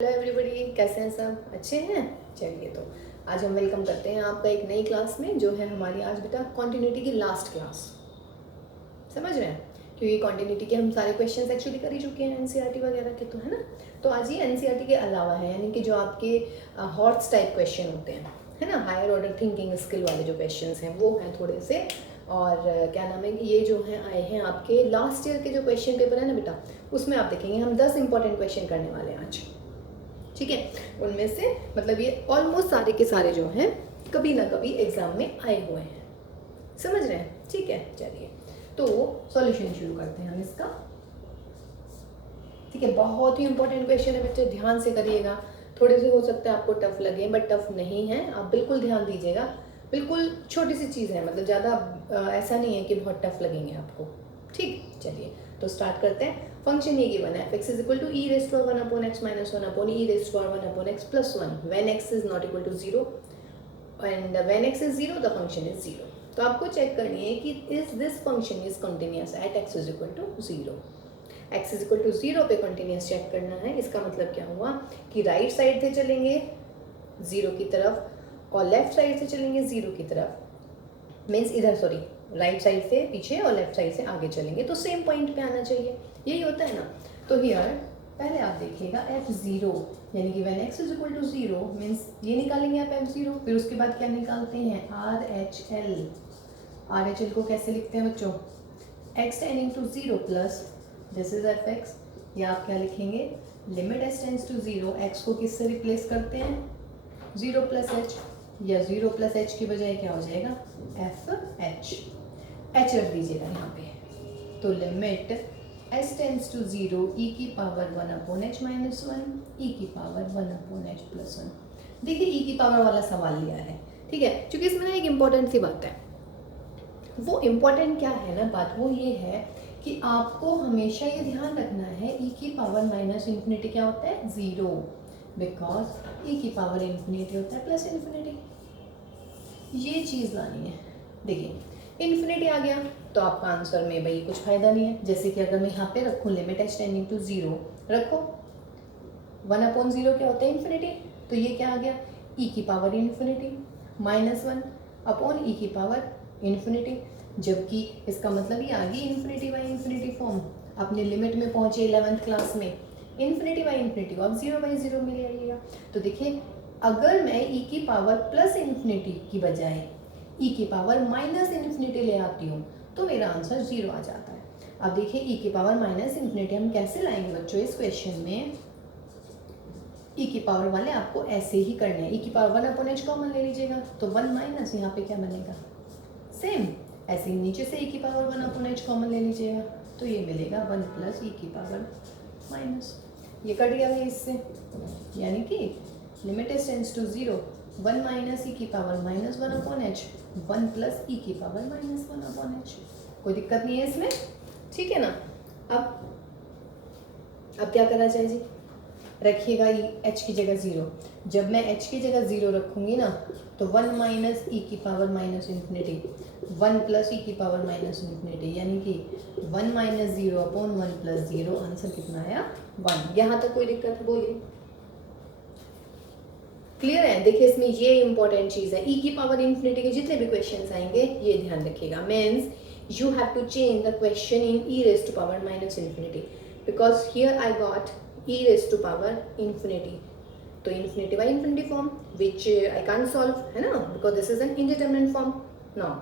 Hello everybody, कैसे हैं सब? अच्छे हैं। चलिए, तो आज हम वेलकम करते हैं आपका एक नई क्लास में, जो है हमारी आज बेटा कॉन्टिन्यूटी की लास्ट क्लास। समझ रहे हैं? क्योंकि कॉन्टिन्यूटी के हम सारे क्वेश्चंस एक्चुअली कर ही चुके हैं एनसीईआरटी वगैरह के, तो है ना। तो आज ये एनसीईआरटी के अलावा है, यानी कि जो आपके हॉट्स टाइप क्वेश्चन होते हैं, है ना, हायर ऑर्डर थिंकिंग स्किल वाले जो क्वेश्चन हैं वो हैं थोड़े से। और क्या नाम है कि ये जो हैं आए हैं आपके लास्ट ईयर के जो क्वेश्चन पेपर है ना बेटा, उसमें आप देखेंगे हम 10 इंपॉर्टेंट क्वेश्चन करने वाले हैं आज। ठीक है, उनमें से मतलब ये ऑलमोस्ट सारे के सारे जो हैं कभी ना कभी एग्जाम में आए हुए हैं। समझ रहे हैं? ठीक है, चलिए तो सॉल्यूशन शुरू करते हैं हम इसका। ठीक है, बहुत ही इंपॉर्टेंट क्वेश्चन है बच्चे, ध्यान से करिएगा। थोड़े से हो सकता है आपको टफ लगे, बट टफ नहीं है, आप बिल्कुल ध्यान दीजिएगा। बिल्कुल छोटी सी चीज़ है, मतलब ज़्यादा ऐसा नहीं है कि बहुत टफ लगेंगे आपको। ठीक, चलिए तो स्टार्ट करते हैं। फंक्शन ये गिवन है f(x is equal to e raised to 1 upon x minus 1 upon e raised to 1 upon x plus 1 when x is not equal to 0 and when x is 0 the function is 0। तो आपको check करनी है कि is this function is continuous at x is equal to 0। x is equal to 0 पे continuous check करना है। इसका मतलब क्या हुआ कि राइट साइड से चलेंगे 0 की तरफ और लेफ्ट साइड से चलेंगे 0 की तरफ। मीन्स इधर सॉरी, राइट साइड से पीछे और लेफ्ट साइड से आगे चलेंगे तो सेम पॉइंट पे आना चाहिए, यही होता है ना। तो हियर पहले आप देखिएगा f0 यानी कि when x is equal to 0 means ये निकालेंगे आप f0, फिर उसके बाद क्या निकालते हैं RHL। RHL को कैसे लिखते हैं बच्चों? x tending to 0 plus this is fx, या आप क्या लिखेंगे limit s tends to 0, x को किससे रिप्लेस करते हैं 0 प्लस h, या 0 प्लस h की बजाय क्या हो जाएगा FH। h रख दीजिएगा यहाँ पे। तो limit s tends to 0 e की power 1 upon h minus 1 e की पावर 1 अपॉन h प्लस 1। देखिए e की पावर वाला सवाल लिया है, ठीक है, क्योंकि इसमें ना एक इम्पॉर्टेंट सी बात है। वो इम्पॉर्टेंट क्या है ना बात, वो ये है कि आपको हमेशा ये ध्यान रखना है e की पावर माइनस इन्फिनिटी क्या होता है 0, बिकॉज e की पावर इन्फिनिटी होता है प्लस इन्फिनिटी। ये चीज़ लानी है। देखिए इन्फिनिटी आ गया तो आपका आंसर में भाई कुछ फायदा नहीं है। जैसे कि अगर मैं यहाँ पे रखूँ लिमिट h टेंडिंग टू 0, रखो 1 अपॉन 0 क्या होता है इन्फिनिटी, तो ये क्या आ गया e की power infinity minus 1 upon e की पावर इन्फिनिटी, जबकि इसका मतलब ये आ गई इन्फिनिटी बाई इन्फिनिटी फॉर्म। अपने लिमिट में पहुँचे 11th क्लास में, इन्फिनिटी बाई इन्फिनिटी को आप 0 बाई 0 में ले आइएगा। तो देखिए अगर मैं e की पावर प्लस इन्फिनिटी की बजाय e की पावर माइनस इन्फिनिटी ले आती हूँ तो मेरा आंसर 0 आ जाता है। अब देखिए e की पावर माइनस इन्फिनिटी हम कैसे लाएंगे बच्चों इस क्वेश्चन में। e की पावर वाले आपको ऐसे ही करने हैं, e की पावर 1 अपॉन h कॉमन ले लीजिएगा तो 1 माइनस यहाँ पे क्या बनेगा सेम, ऐसे ही नीचे से e की पावर 1 अपॉन h कॉमन ले लीजिएगा तो ये मिलेगा 1 प्लस e की पावर माइनस, ये कट गया है इससे, यानी कि limit s tends to 0 1 minus e की power minus 1 upon h 1 plus e की पावर माइनस 1 अपॉन h। कोई दिक्कत नहीं है इसमें, ठीक है ना। अब क्या करना चाहिए जी, रखिएगा h की जगह 0। जब मैं h की जगह 0 रखूँगी ना तो 1 माइनस e की power minus infinity 1 plus e की पावर माइनस इन्फिनिटी, यानी कि 1 माइनस 0 अपॉन 1 प्लस 0, आंसर कितना आया 1। यहाँ तक कोई दिक्कत है बोलिए, क्लियर है? देखिए इसमें ये इंपॉर्टेंट चीज़ है, e की पावर इन्फिनिटी के जितने भी क्वेश्चंस आएंगे ये ध्यान रखिएगा। Means you have to change the question in e raise to power minus infinity, because here I got e raise to power infinity, तो infinity by infinity form which I can't solve, है ना, because this is an indeterminate form. Now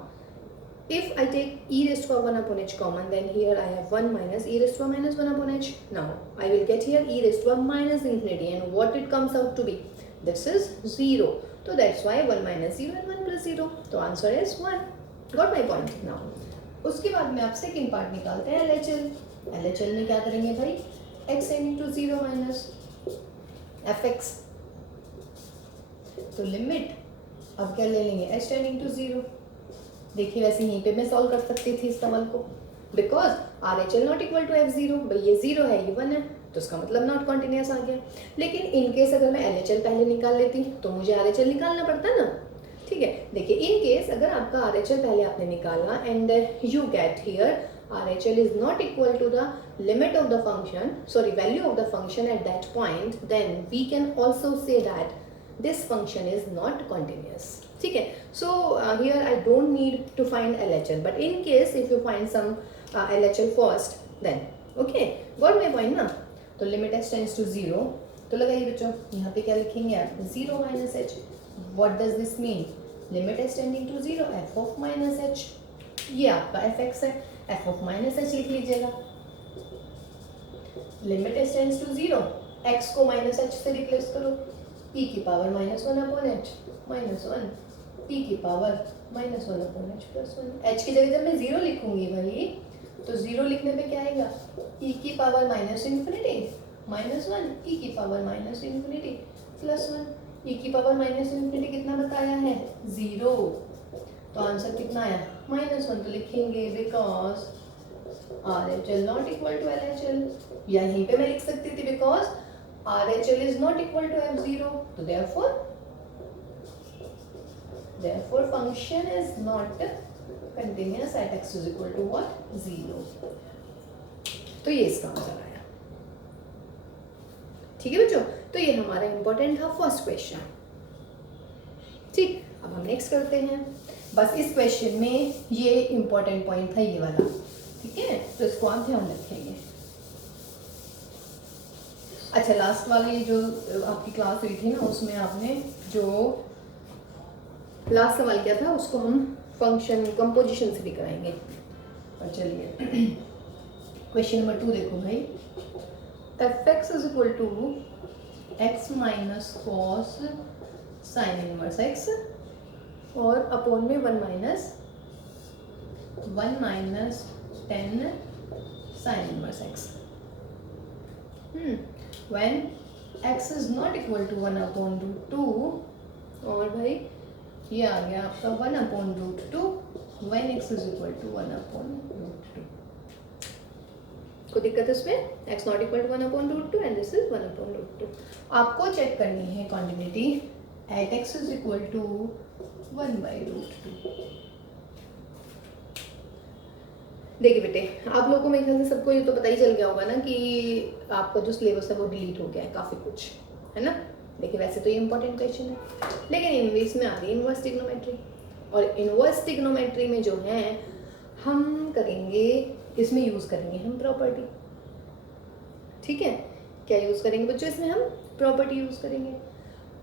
if I take e raised to power 1 upon h common, then here I have 1 minus e raised to power minus 1 upon h. Now I will get here e raised to power minus infinity, and what it comes out to be, this is 0, so that's why 1 minus 0 and 1 plus 0, so answer is 1। got my point? now उसके बाद में आप second part निकालते हैं LHL। LHL में क्या करेंगे भाई, x tending to 0 minus fx, तो लिमिट अब क्या ले लेंगे h टेंडिंग टू 0। देखिए वैसे यहीं पे मैं सॉल्व कर सकती थी इस सवाल को, because RHL not equal to f0, भाई ये 0 है ये 1 है तो इसका मतलब नॉट कॉन्टिन्यूस आ गया। लेकिन इनकेस अगर मैं LHL पहले निकाल लेती तो मुझे RHL निकालना पड़ता ना, ठीक है। देखिए इन केस अगर आपका RHL पहले आपने निकाला and you get here RHL is not equal to the limit of the function, sorry, value of the function at that point, then we can also say that this function is not continuous. ठीक है, so here I don't need to find LHL, but in case if you find some LHL first, then okay, got my point ना. तो limit h tends to 0, तो लगाइए बच्चों, यहाँ पे क्या लिखेंगे आप, 0 minus h. What does this mean, limit h tending to 0 f of minus h, ये आपका fx है, f ऑफ माइनस h लिख लीजिएगा. Limit h tends to 0, x को माइनस h से रिप्लेस करो, e की power -1 upon h minus 1, e की power -1 upon h plus 1. h की जगह जब मैं 0 लिखूंगी भाई, तो 0 लिखने पे क्या आएगा, e की पावर माइनस इन्फिनिटी -1, e की power minus infinity plus 1. e की पावर माइनस इन्फिनिटी कितना बताया है, 0. तो आंसर कितना आया, -1. तो लिखेंगे because RHL not equal to LHL, या यहीं पे मैं लिख सकती थी because RHL is not equal to F0. तो therefore function is not continuous at x is equal to what, 0. तो ये इसका आंसर आया. ठीक है बच्चों, तो ये हमारा इंपॉर्टेंट था फर्स्ट क्वेश्चन. ठीक, अब हम नेक्स्ट करते हैं. बस इस क्वेश्चन में ये इंपॉर्टेंट पॉइंट था ये वाला, ठीक है, तो इसको आप ध्यान रखेंगे. अच्छा, लास्ट वाली जो आपकी क्लास हुई थी ना, उसमें आपने जो लास्ट सवाल किया था उसको हम फंक्शन कंपोजिशन से भी कराएंगे. और चलिए क्वेश्चन नंबर 2 देखो भाई. fx is equal to x minus cos sine inverse x और अपॉन में 1 minus 10 sine inverse x. When x is not equal to 1 upon root 2, और भाई ये आ गया आपका 1 upon root 2 when x is equal to 1 upon root 2. कोई दिक्कत है इसमें, x not equal to 1 upon root 2 and this is 1 upon root 2. आपको चेक करनी है continuity at x is equal to 1 by root 2. देखिए बेटे, आप लोगों को मेरे ख्याल से सबको ये तो पता ही चल गया होगा ना कि आपका जो सिलेबस है वो डिलीट हो गया है काफ़ी कुछ, है ना. देखिए वैसे तो ये इंपॉर्टेंट क्वेश्चन है, लेकिन इनवर्स में आ रही है इनवर्स ट्रिग्नोमेट्री, और इनवर्स ट्रिग्नोमेट्री में जो है हम करेंगे, इसमें यूज़ करेंगे हम प्रॉपर्टी. ठीक है, क्या यूज़ करेंगे बच्चों, इसमें हम प्रॉपर्टी यूज़ करेंगे.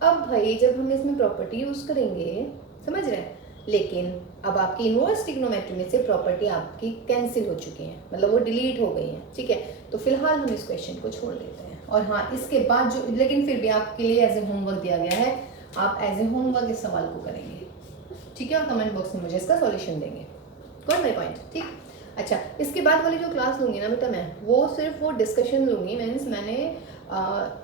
अब भाई जब हम इसमें प्रॉपर्टी यूज़ करेंगे, समझ रहे हैं, लेकिन अब आपकी इनवर्स ट्रिग्नोमेट्री में से प्रॉपर्टी आपकी कैंसिल हो चुकी है, मतलब वो डिलीट हो गई है. ठीक है, तो फिलहाल हम इस क्वेश्चन को छोड़ देते हैं. और हाँ, इसके बाद जो, लेकिन फिर भी आपके लिए एज ए होमवर्क दिया गया है, आप एज ए होमवर्क इस सवाल को करेंगे. ठीक है, और कमेंट बॉक्स में मुझे इसका सॉल्यूशन देंगे. Got my point. ठीक, अच्छा, इसके बाद वाली जो क्लास लूँगी ना बेटा मैं, वो सिर्फ वो डिस्कशन लूँगी. मीन्स मैंने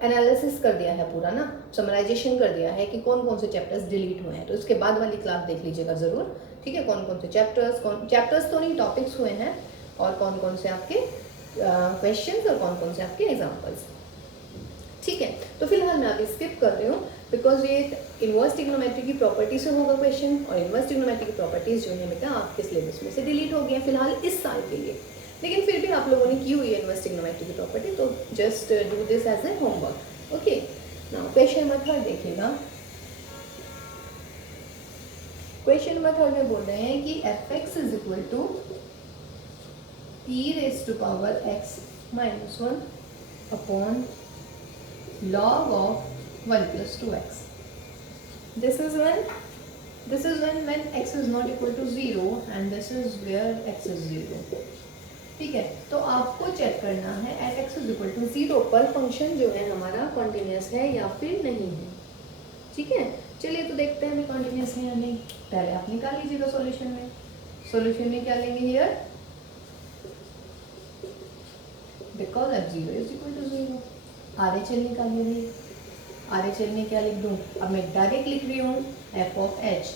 एनालिसिस कर दिया है पूरा ना, समराइजेशन कर दिया है कि कौन कौन से चैप्टर्स डिलीट हुए हैं. तो इसके बाद वाली क्लास देख लीजिएगा ज़रूर. ठीक है, कौन कौन से चैप्टर्स तो नहीं, टॉपिक्स हुए हैं, और कौन कौन से आपके क्वेश्चंस और कौन कौन से आपके एग्जांपल्स. ठीक है, तो फिलहाल मैं अभी स्किप कर रही हूँ बिकॉज ये इनवर्स ट्रिग्नोमेट्री की प्रॉपर्टी से होगा क्वेश्चन, और इनवर्स ट्रिग्नोमेट्री की प्रॉपर्टीज़ जो है बेटा आपके सिलेबस में से डिलीट हो गई हैं फिलहाल इस साल के लिए. लेकिन फिर भी आप लोगों ने की हुई है इनवर्स ट्रिग्नोमेट्री की प्रॉपर्टी, तो just do this as a homework. Okay, now question number 3 देखिएगा. क्वेश्चन नंबर 3 में बोल रहे हैं कि fx is equal to e raise to power x minus 1 upon log of 1 plus 2x. This is when x is not equal to 0 and this is where x is 0. ठीक है, तो आपको check करना है at x is equal to 0 पर function जो है हमारा कॉन्टिन्यूस है या फिर नहीं है. ठीक है, चलिए तो देखते हैं कॉन्टिन्यूस है या नहीं. पहले आप निकाल लीजिएगा सॉल्यूशन में. सॉल्यूशन में क्या लेंगे here, because f0 is equal to 0. RHL निकालिए भाई. RHL में क्या लिख दूँ, अब मैं डायरेक्ट लिख रही हूँ f ऑफ h,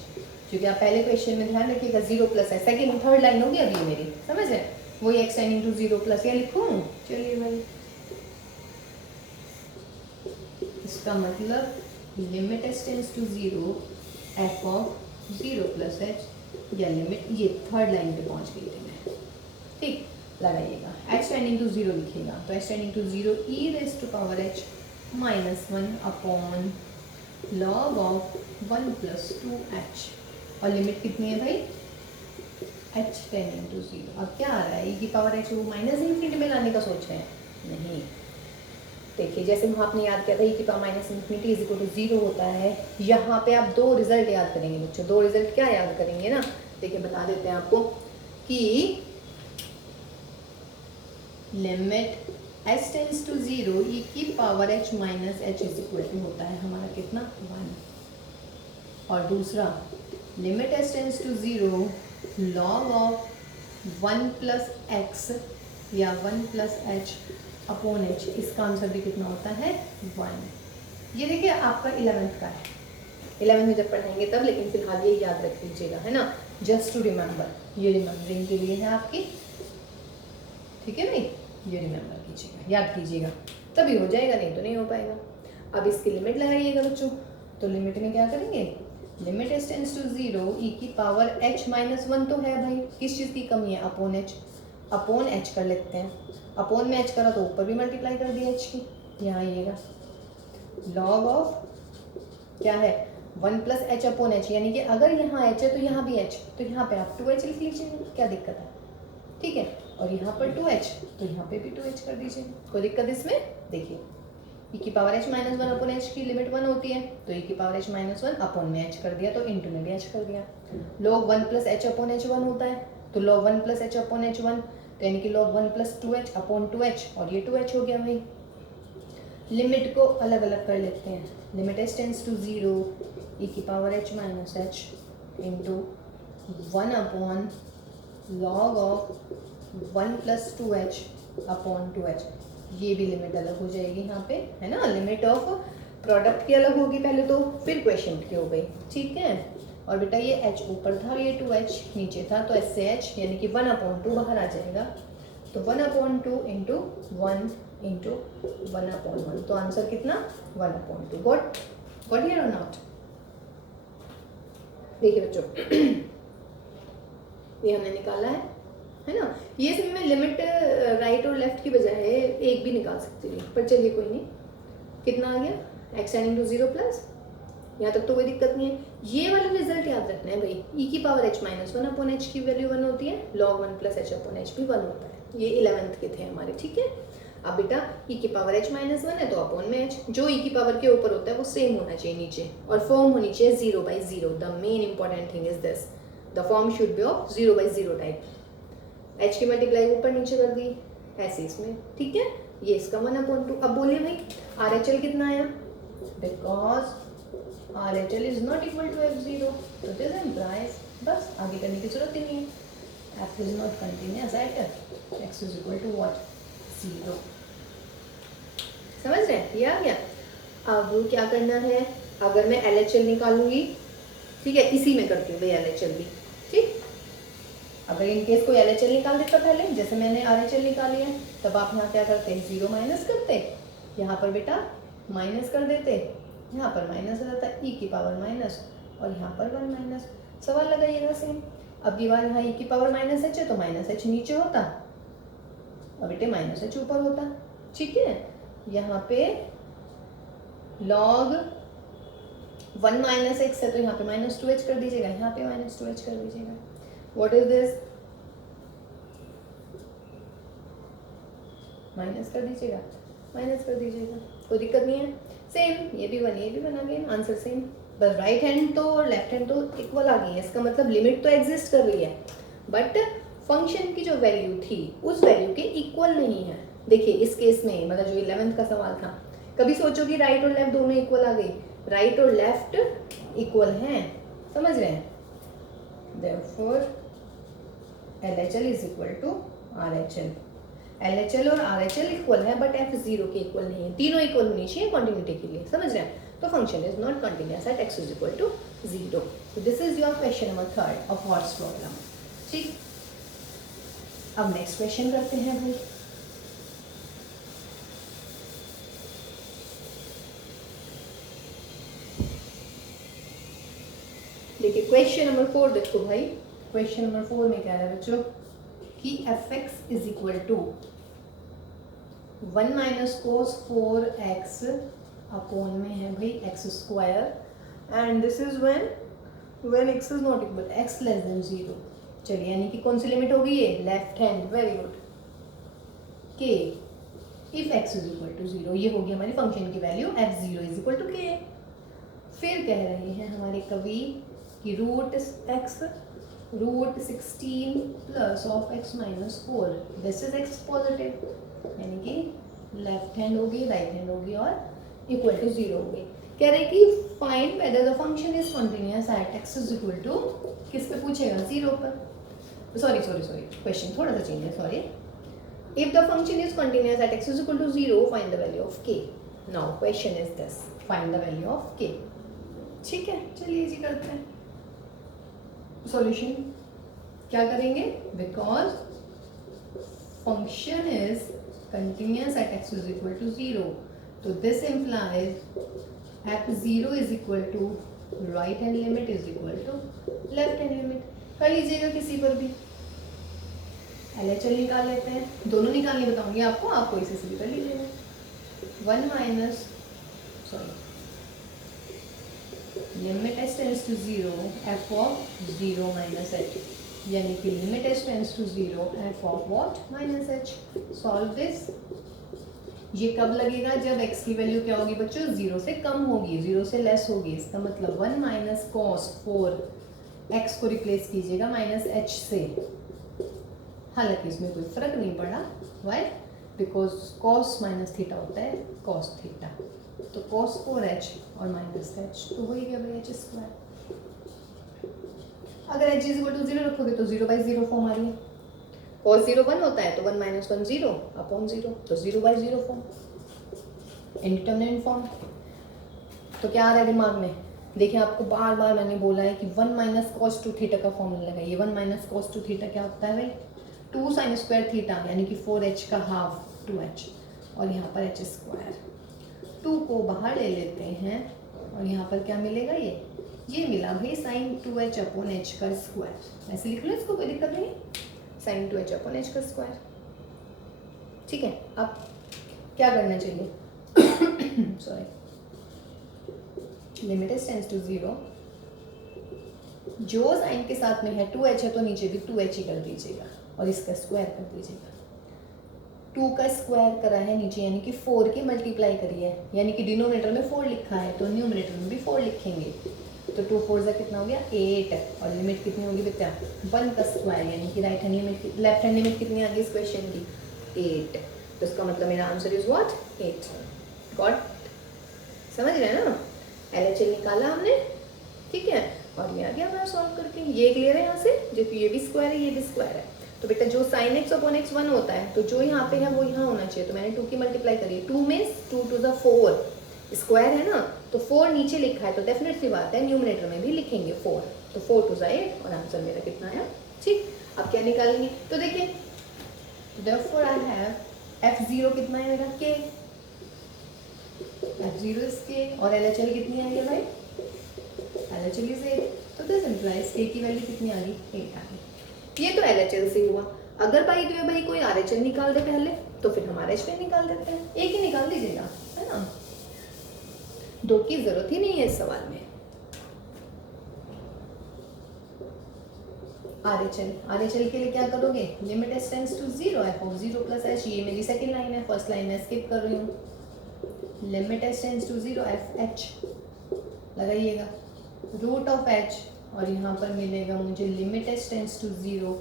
क्योंकि आप पहले क्वेश्चन में ध्यान रखिएगा 0 प्लस है, सेकेंड थर्ड लाइन होगी अभी मेरी, समझ है, वही x टेंडिंग टू 0 प्लस या लिखूँ. चलिए भाई, इसका मतलब limit h tends to 0 f of 0 plus h, या लिमिट, ये थर्ड लाइन पे पहुँच गई थी मैं. ठीक, लगाइएगा h टेंडिंग टू 0 लिखेगा तो h tending to 0 e raise to power h minus 1 upon log of 1 plus 2h और लिमिट कितनी है भाई h टेंडिंग टू 0। अब क्या आ रहा है e की पावर h वो माइनस इन्फिनिटी में लाने का सोच रहे हैं नहीं। देखिए जैसे हम आपने याद किया था e की power minus infinity is equal to 0 होता है। यहाँ पे आप दो रिजल्ट याद करेंगे बच्चों, दो रिजल्ट क्या याद करेंगे ना, देखिए बता देते हैं आपको कि limit h tends to 0 e की power h minus h is equal to होता है हमारा कितना 1। और दूसरा limit h tends to 0 log of 1 plus x या 1 प्लस एच अपॉन एच, इसका आंसर भी कितना होता है 1। ये देखिए आपका 11th का है, 11th में जब पढ़ाएंगे तब, लेकिन फिलहाल ये याद रख लीजिएगा है ना, जस्ट टू रिमेंबर, ये रिमेंबरिंग के लिए है आपकी, ठीक है भाई, ये रिमेंबर कीजिएगा, याद कीजिएगा, तभी हो जाएगा, नहीं तो नहीं हो पाएगा। अब इसकी लिमिट लगाइएगा बच्चों, तो लिमिट में क्या करेंगे, limit h tends to 0 e की पावर h माइनस 1 तो है भाई, किस चीज़ की कमी है, अपॉन h, अपॉन h कर लेते हैं, अपॉन में h करा तो ऊपर भी मल्टीप्लाई कर दिया h की, यहाँ आइएगा लॉग ऑफ क्या है 1 प्लस एच अपॉन एच, यानी कि अगर यहाँ h है तो यहाँ भी h, तो यहाँ पे आप 2h लिख लीजिएगा, क्या दिक्कत है, ठीक है, और यहाँ पर 2h तो यहाँ पे भी 2h कर दीजिएगा, कोई दिक्कत इसमें। देखिए e की power h minus 1 upon h की लिमिट 1 होती है, तो e की पावर h माइनस 1 अपॉन में h कर दिया, तो इंटू में भी h कर दिया। log 1 plus h upon h 1 होता है, तो log 1 plus h upon h 1, तो यानी कि log 1 plus 2h upon 2h, और ये 2h हो गया भाई। लिमिट को अलग अलग कर लेते हैं, limit h tends to 0 e की power h minus h into 1 upon log of 1 plus 2h upon 2h, ये भी लिमिट अलग हो जाएगी यहाँ पे, है ना, लिमिट ऑफ प्रोडक्ट की अलग होगी पहले तो, फिर क्वेश्चन की हो गई, ठीक है। और बेटा ये h ऊपर था और ये 2h नीचे था, तो h से h यानी कि 1 अपॉन 2 बाहर आ जाएगा, तो 1 अपॉन 2 इंटू 1 इंटू 1 अपॉन 1, तो आंसर कितना 1 अपॉन 2। गॉट हियर और नॉट। देखिए बच्चों ये हमने निकाला है ना, ये सब में लिमिट राइट और लेफ्ट की बजाय एक भी निकाल सकते हैं, पर चलिए कोई नहीं। कितना आ गया, x टेंडिंग टू 0 प्लस, यहाँ तक तो कोई दिक्कत नहीं है। ये वाला रिजल्ट याद रखना है भाई, e की power h minus 1 upon h की वैल्यू 1 होती है, log 1 plus h upon h भी 1 होता है, ये 11th के थे हमारे, ठीक है। अब बेटा e की पावर h माइनस 1 है तो अपॉन में h, जो e की पावर के ऊपर होता है वो सेम होना चाहिए नीचे, और फॉर्म होनी चाहिए 0 by 0। The main important thing is this, the form should be of 0 by 0 type. h की मल्टीप्लाई ऊपर नीचे कर दी ऐसे इसमें, ठीक है, ये इसका 1 अपॉन 2। अब बोलिए भाई RHL कितना आया, because RHL is not equal to f0, तो दिस इम्प्लाइज, बस आगे करने की जरूरत ही नहीं है, f is not continuous at x is equal to what 0। समझ रहे हैं, ये आ गया। अब क्या करना है, अगर मैं LHL निकालूंगी, ठीक है, इसी में करती हूँ भाई LHL भी, ठीक। अगर इन केस कोई LHL निकाल देता पहले, जैसे मैंने RHL निकाली है, तब आप यहाँ क्या करते, 0 माइनस करते, यहाँ पर बेटा माइनस कर देते, यहाँ पर माइनस हो जाता e की पावर माइनस, और यहाँ पर 1 माइनस, सवाल लगाइएगा सेम। अब की बार यहाँ e की पावर माइनस h है तो माइनस h नीचे होता, और बेटे माइनस h ऊपर होता, ठीक है। यहाँ पे log 1 माइनस x है तो यहाँ पे माइनस 2h कर दीजिएगा, यहाँ पे माइनस 2h कर दीजिएगा। What is this? माइनस कर दीजिएगा, माइनस कर दीजिएगा, कोई दिक्कत नहीं है। सेम ये भी 1 ये भी 1, अगेन आंसर सेम, बस राइट हैंड तो और लेफ्ट हैंड तो इक्वल आ गई है, इसका मतलब लिमिट तो एग्जिस्ट कर रही है, बट फंक्शन की जो वैल्यू थी उस वैल्यू के इक्वल नहीं है। देखिए इस केस में, मतलब जो 11th का सवाल था, कभी सोचो कि राइट और लेफ्ट दोनों इक्वल आ गई, राइट और लेफ्ट इक्वल हैं, समझ रहे हैं, therefore LHL is equal to RHL। LHL और RHL इक्वल है, बट F0 के इक्वल नहीं है, तीनों इक्वल होनी चाहिए क्वांटिटी के लिए, समझ रहे हैं। तो function is not continuous at x is equal to 0। तो this is your question number 3 of horse problem, ठीक। अब नेक्स्ट क्वेश्चन करते हैं भाई। देखिए क्वेश्चन नंबर 4 देखो भाई, क्वेश्चन नंबर 4 में क्या है बच्चों कि f x is equal to 1 minus cos 4x upon में है भाई x square, and this is when x is not equal x less than 0। चलिए, यानी कि कौन सी लिमिट होगी ये, left hand, very good, k if x is equal to 0, ये होगी हमारी फंक्शन की value f0 is equal to k। फिर कह रहे हैं हमारे कवि कि root x root 16 plus of x minus 4, this is x positive, यानी कि लेफ्ट हैंड होगी, राइट हैंड होगी और इक्वल टू 0 होगी। कह रहे हैं कि find whether the function is continuous at x is equal to, किस पे पूछेगा, 0 पर। सॉरी क्वेश्चन थोड़ा सा चेंज है, sorry. If the function is continuous at x is equal to 0, find the value of k। Now question is this, find the value of k। ठीक है, चलिए जी करते हैं सॉल्यूशन। क्या करेंगे, because function is continuous at x is equal to 0, तो this implies f0 is equal to right hand limit is equal to left hand limit। कर लीजिएगा किसी पर भी, LHL निकाल लेते हैं, दोनों निकालने बताऊंगी आपको, आपको इसे से भी कर लीजिएगा। 1 minus limit s tends to 0 f of 0 minus h, यानी कि limit h tends to 0 f of what, minus h। Solve this. ये कब लगेगा, जब x की वैल्यू क्या होगी बच्चों, 0 से कम होगी, 0 से लेस होगी। इसका मतलब 1 माइनस कॉस 4 x को रिप्लेस कीजिएगा माइनस h से। हालांकि इसमें कोई फर्क नहीं पड़ा, why, because cos minus theta होता है कॉस थीटा, तो कॉस 4h और माइनस h तो हो ही गया भाई h स्क्वायर। अगर h इज इक्वल टू 0 रखोगे तो 0/0 फॉर्म आ रही है, cos 0 1 होता है तो 1 माइनस 1 0 अपॉन 0, तो 0/0 फॉर्म, इंडिटरमिनेट फॉर्म। तो क्या आ रहा है दिमाग में, देखिए आपको बार बार मैंने बोला है कि 1 माइनस कॉस 2 थीटा का फॉर्मूला लगाइए। 1 माइनस कॉस 2 थीटा क्या होता है भाई, 2 साइन स्क्वायर थीटा, यानी कि 4h का हाफ 2h, और यहाँ पर h स्क्वायर। 2 को बाहर ले लेते हैं और यहाँ पर क्या मिलेगा, ये मिला भाई साइन 2h अपॉन h का स्क्वायर। ऐसे लिख लो इसको, कोई दिक्कत नहीं, साइन 2h अपॉन h का स्क्वायर। ठीक है, अब क्या करना चाहिए, sorry, limit s tends to 0, जो साइन के साथ में है 2h है तो नीचे भी 2h ही कर दीजिएगा और इसका स्क्वायर कर दीजिएगा। 2 का स्क्वायर करा है नीचे, यानी कि 4 की मल्टीप्लाई करिए, यानी कि डिनोमिनेटर में 4 लिखा है तो न्यूमरेटर में भी 4 लिखेंगे, तो 2 4 कितना हो गया 8, और लिमिट कितनी होगी बच्चा, 1 का स्क्वायर, यानी कि right hand limit, left hand limit कितनी आ गई इस क्वेश्चन की, 8। तो इसका मतलब मेरा आंसर इज व्हाट, 8। गॉट, समझ रहे हैं ना, LHL निकाला हमने, ठीक है, और ये आ गया हमारा सॉल्व करके। ये क्लियर है यहाँ से, जबकि ये भी स्क्वायर है, ये भी स्क्वायर है, तो बेटा जो साइन x अपॉन x 1 होता है, तो जो यहाँ पे है वो यहाँ होना चाहिए, तो मैंने 2 की मल्टीप्लाई करी, 2 में 2 टू द 4, स्क्वायर है ना, तो 4 नीचे लिखा है तो डेफिनेट सी बात है न्यूमरेटर में भी लिखेंगे 4, तो 4 टू 8, और आंसर मेरा कितना आया। ठीक, अब क्या निकालेंगे, तो देखिए, therefore I have f0 कितना है मेरा, k, f0 is k, और LHL कितनी आई है भाई, LHL is 8, तो दिस इंप्लाइज k की वैल्यू कितनी आ गई, 8 आ गई। ये तो LHL से हुआ। अगर भाई तो भाई कोई RHL निकाल दे पहले, तो फिर हम RHL निकाल देते हैं, एक ही निकाल दीजिएगा, है ना, 2 की जरूरत ही नहीं है इस सवाल में। RHL के लिए क्या करोगे, limit s tends to 0 f of 0 plus h, ये मेरी सेकंड लाइन है, फर्स्ट लाइन में स्किप कर रही हूँ। Limit s tends to 0 f h लगाइएगा, रूट ऑफ h, और यहाँ पर मिलेगा मुझे limit s tends to 0,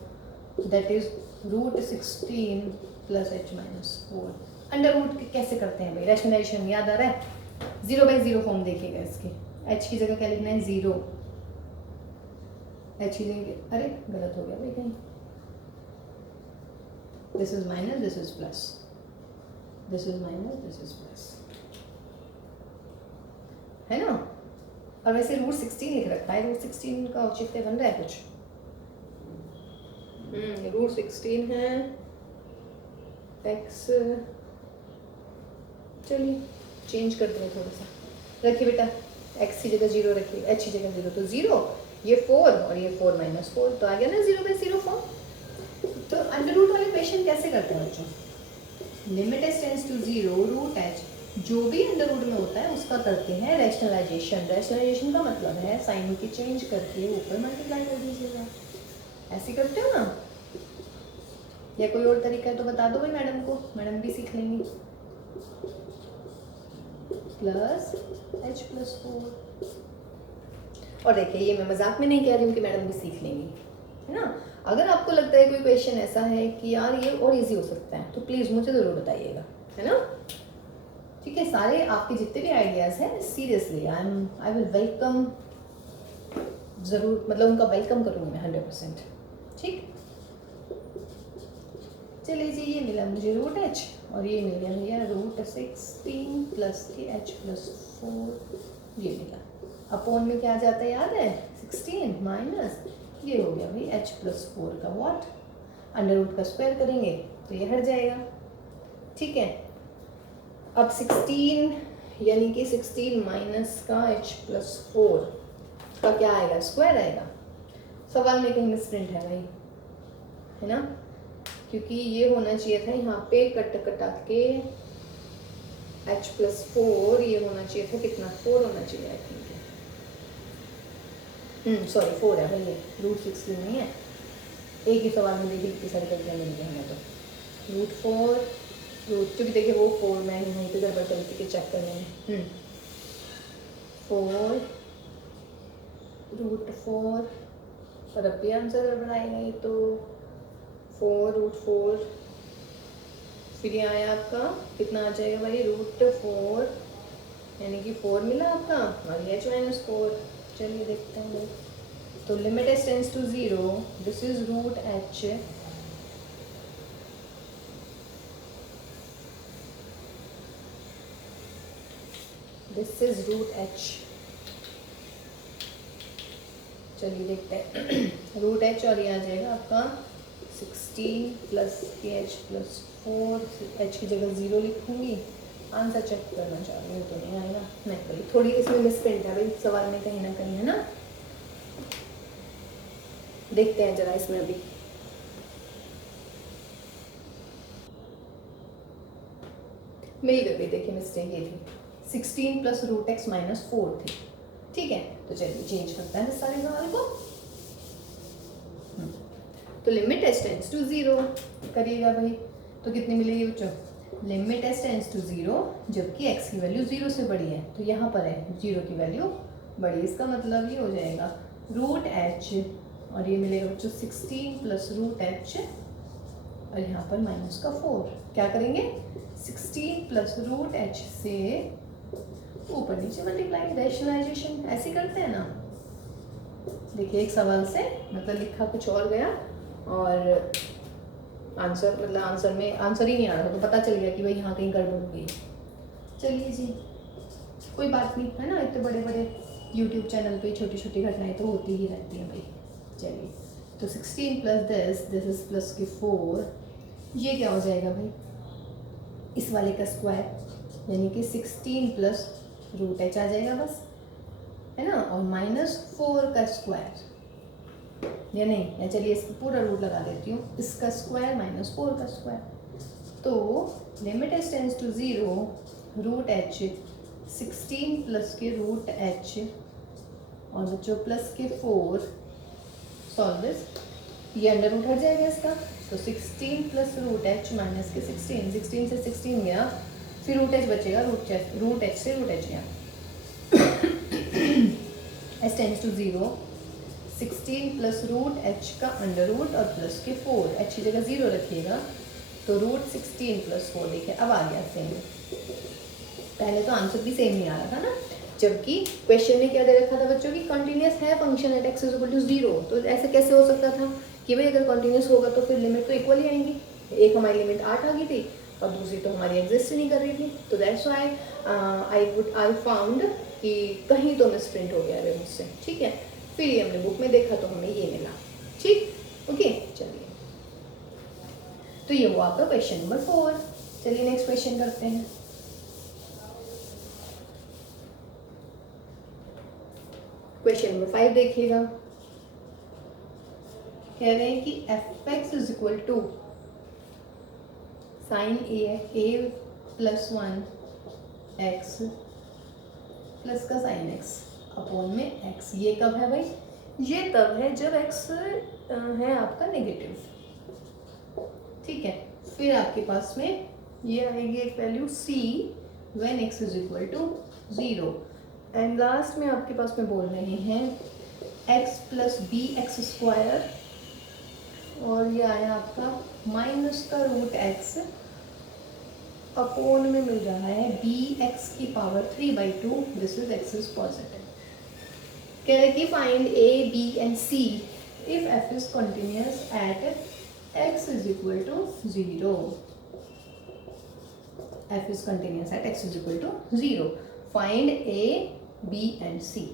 that is root 16 plus h minus 4। Under root कैसे करते हैं भाई, रैशनलाइजेशन याद आ रहा है, 0/0 फॉर्म देखिएगा इसके, h की जगह क्या लिखना है 0, h की जगह, अरे गलत हो गया भाई कहीं, this is minus, this is plus, this is minus, this is plus, है ना। और वैसे रूट 16 लिख रखा है, रूट 16 का औचित्य बन रहा है कुछ, रूट 16 है x, चलिए चेंज कर दें थोड़ा सा, रखिए बेटा, x की जगह 0 रखिए, h की जगह 0, तो 0, ये 4 और ये 4 माइनस 4, तो आ गया ना 0/0 फॉर्म। तो अंडर रूट वाले क्वेश्चन कैसे करते हैं बच्चों? Limit h tends to 0 root h जो भी अंडर रूट में होता है उसका करते हैं रैशनलाइजेशन। रैशनलाइजेशन का मतलब है साइन की चेंज करके ऊपर मल्टीप्लाई कर दीजिएगा। ऐसे करते हो ना? या कोई और तरीका है तो बता दो भाई मैडम को, मैडम भी सीख लेंगी। Plus H plus 4। और देखिए ये मैं मजाक में नहीं कह रही हूँ कि मैडम भी सीख लेंगी, है ना। अगर आपको लगता है कोई क्वेश्चन ऐसा है कि यार ये और इजी हो सकता है तो प्लीज़ मुझे ज़रूर बताइएगा, है ना। ठीक है, सारे आपके जितने भी आइडियाज़ हैं सीरियसली आई विल वेलकम, ज़रूर मतलब उनका वेलकम करूँगी मैं 100%। ठीक, चलिए जी, ये मिला मुझे रूट एच और ये मिल गया भैया रूट 16 प्लस के एच प्लस 4 ये मिला। अपॉन में क्या जाता है याद है? 16 माइनस ये हो गया भाई एच प्लस 4 का व्हाट, अंडर रूट का स्क्वायर करेंगे तो ये हट जाएगा। ठीक है, अब 16 यानी कि 16 माइनस का एच प्लस 4 का क्या आएगा? स्क्वायर आएगा। सवाल में कहीं मिसप्रिंट है भाई, है ना, क्योंकि ये होना चाहिए था यहाँ पे कट कटा के h प्लस 4, ये होना चाहिए था कितना? 4 होना चाहिए आई थिंक। सॉरी 4 है भाई, ये रूट 16 नहीं है। एक ही सवाल में देखिए कितनी सारी गलतियाँ मिल गई हमें। तो रूट 4 रूट, क्योंकि देखिए वो 4 मैं यहीं पे गड़बड़ गलती के चेक करने में 4 रूट 4 और अब भी आंसर गड़बड़ आएगा ये तो 4 रूट 4, फिर ये आया आपका कितना आ जाएगा भाई? रूट 4 यानी कि 4 मिला आपका और ये h माइनस 4। चलिए देखते हैं। तो limit h tends to 0, this is root h this is root h. चलिए देखते हैं रूट एच और ये आ जाएगा आपका 16 प्लस के एच प्लस 4, एच की जगह 0 लिखूंगी। आंसर चेक करना चाह रही हूँ तो नहीं आएगा, नहीं भाई थोड़ी इसमें मिसप्रिंट है भाई सवाल में कहीं ना कहीं, है ना। देखते हैं जरा इसमें अभी। मिल गई, देखिए मिस्टेक ये थी 16 प्लस रूट एक्स माइनस 4 थी। ठीक है, तो चलिए चेंज करते हैं सारे सवाल को। तो लिमिट एच टेंड्स टू 0 करिएगा भाई, तो कितनी मिलेगी बच्चों? लिमिट एच टेंड्स टू 0 जबकि x की वैल्यू 0 से बड़ी है, तो यहाँ पर है 0 की वैल्यू बड़ी, इसका मतलब ये हो जाएगा रूट एच और ये मिलेगा बच्चों 16 प्लस रूट एच और यहाँ पर माइनस का 4। क्या करेंगे? 16 प्लस रूट एच से ऊपर नीचे मल्टीप्लाई, रैशनलाइजेशन ऐसे करते हैं ना। देखिए एक सवाल से मतलब लिखा कुछ और गया और आंसर मतलब आंसर में आंसर ही नहीं आ रहा था, तो पता चल गया कि भाई यहाँ कहीं गड़बड़ हो गई। चलिए जी, कोई बात नहीं, है ना, इतने बड़े बड़े यूट्यूब चैनल पे छोटी छोटी घटनाएं तो होती ही रहती हैं भाई। चलिए, तो 16 प्लस दिस इज प्लस के 4, ये क्या हो जाएगा भाई? इस वाले का स्क्वायर यानी कि 16 प्लस रूट एच आ जाएगा बस, है ना, और माइनस 4 का स्क्वायर या नहीं, या चलिए इसका पूरा रूट लगा देती हूँ, इसका स्क्वायर माइनस 4 का स्क्वायर। तो limit h tends to 0 root h 16 plus के रूट एच और बच्चों प्लस के 4, सॉल्व दिस, ये अंडर रूट हट जाएगा इसका, तो 16 प्लस रूट एच माइनस के 16 से 16 गया, फिर रूट एच बचेगा, रूट एच से रूट एच गया, h tends to 0 16 plus root h का अंडर रूट और प्लस के 4, एच की जगह 0 रखिएगा, तो रूट 16 प्लस 4 देखिए अब आ गया सेम। पहले तो आंसर भी सेम नहीं आ रहा था ना, जबकि क्वेश्चन में क्या दे रखा था बच्चों की कंटिन्यूस है function at x is equal to 0, तो ऐसे कैसे हो सकता था कि भाई अगर कंटिन्यूस होगा तो फिर लिमिट तो इक्वल ही आएंगी। एक हमारी लिमिट 8 आ गई थी और दूसरी तो हमारी एग्जिस्ट ही नहीं कर रही थी, तो दैट्स व्हाई आई फाउंड कि कहीं तो मिसप्रिंट हो गया है मुझसे। ठीक है, फिर ये हमने बुक में देखा तो हमें ये मिला। ठीक, ओके, चलिए, तो ये हुआ आपका क्वेश्चन नंबर 4। चलिए नेक्स्ट क्वेश्चन करते हैं। क्वेश्चन नंबर 5 देखिएगा, कह रहे हैं कि f x is equal to sine a plus 1 x plus का साइन एक्स अपॉन में एक्स। ये कब है भाई? ये तब है जब एक्स है आपका नेगेटिव, ठीक है। फिर आपके पास में ये आएगी एक value c when x is equal to 0। And last में आपके पास में बोल रहे हैं x plus b x square, और ये आया आपका माइनस का रूट एक्स अपोन में मिल रहा है बी एक्स की power 3/2। This is x is positive. कह रहे कि find a b and c if f is continuous at x is equal to 0। f is continuous at x is equal to 0। find a b and c।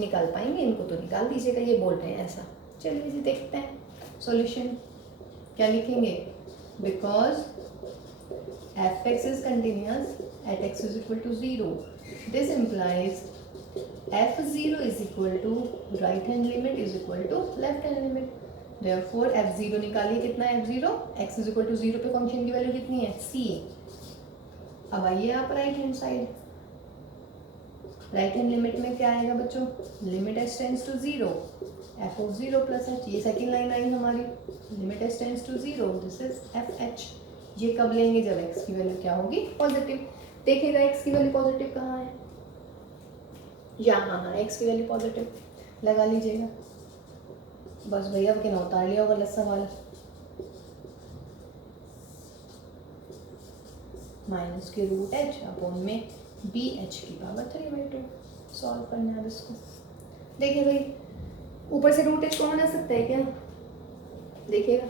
निकाल पाएंगे इनको? तो निकाल दीजिएगा, ये बोल रहे हैं ऐसा। चलिए जी देखते हैं सॉल्यूशन। क्या लिखेंगे? Because f x is continuous at x is equal to 0, this implies f0 is equal to right hand limit is equal to left hand limit। Therefore f0 निकालिए, कितना है f0? x is equal to 0 पे function की value कितनी है? c। अब आइए आप right hand side. Right hand limit में क्या आएगा बच्चों? Limit h tends to 0 f of 0 plus h। ये सेकेंड लाइन आई हमारी, limit h tends to 0, this is fh। ये कब लेंगे? जब x की वैल्यू क्या होगी? पॉजिटिव। देखिएगा x की वैल्यू पॉजिटिव कहाँ है? यहाँ, हाँ x की वैल्यू पॉजिटिव लगा लीजिएगा। बस भैया अब कितना उतार लिया होगा सवाल। माइनस के रूट एच अपॉन में बी एच की पावर 3/2 सॉल्व करना है इसको। देखिए भाई ऊपर से रूट एच कॉमन आ सकता है क्या? देखिएगा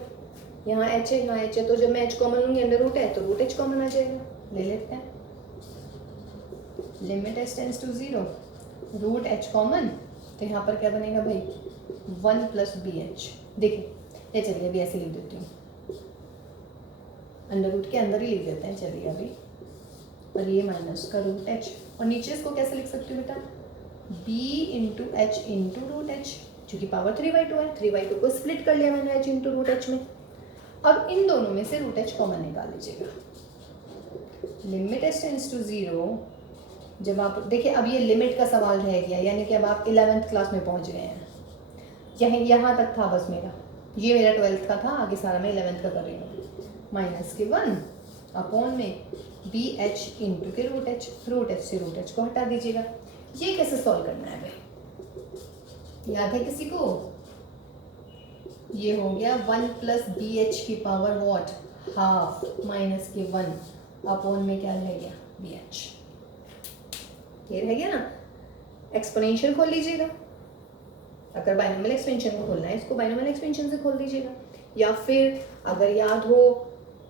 यहाँ एच है, यहाँ एच है, तो जब मैं एच कॉमन लूँगी अंडर रूट है तो रूट एच कॉमन आ जाएगा। ले लेते हैं। Limit h tends to 0, root h common, तो यहाँ पर क्या बनेगा भाई? 1 प्लस बी एच। देखिए ये चलिए अभी ऐसे लिख देती हूँ, अंडर रूट के अंदर ही लिख देते हैं। चलिए अभी, और ये माइनस का रूट एच, और नीचे इसको कैसे लिख सकती हूँ बेटा? b into h into root h, क्योंकि पावर 3/2 है। 3/2 को स्प्लिट कर लिया मैंने h इंटू रूट एच में। अब इन दोनों में से रूट एच कॉमन निकाल लीजिएगा। लिमिट h टेंड्स टू 0, जब आप देखिए अब ये लिमिट का सवाल रह गया, यानी कि अब आप 11th क्लास में पहुंच गए हैं। यहाँ तक था बस मेरा, ये मेरा 12th का था, आगे सारा मैं 11th का कर रही हूँ। माइनस के 1 अपॉन में बी एच इंटू के रूट एच से रूट एच को हटा दीजिएगा। ये कैसे सॉल्व करना है भाई? याद है किसी को? ये हो गया 1 प्लस बी एच की पावर वॉट? हाफ, माइनस के 1 अपॉन में क्या रह गया? B h. ये रह गया ना। एक्सपोनेंशियल खोल लीजिएगा, अगर बाइनोमियल एक्सपेंशन को खोलना है इसको बाइनोमियल एक्सपेंशन से खोल दीजिएगा, या फिर अगर याद हो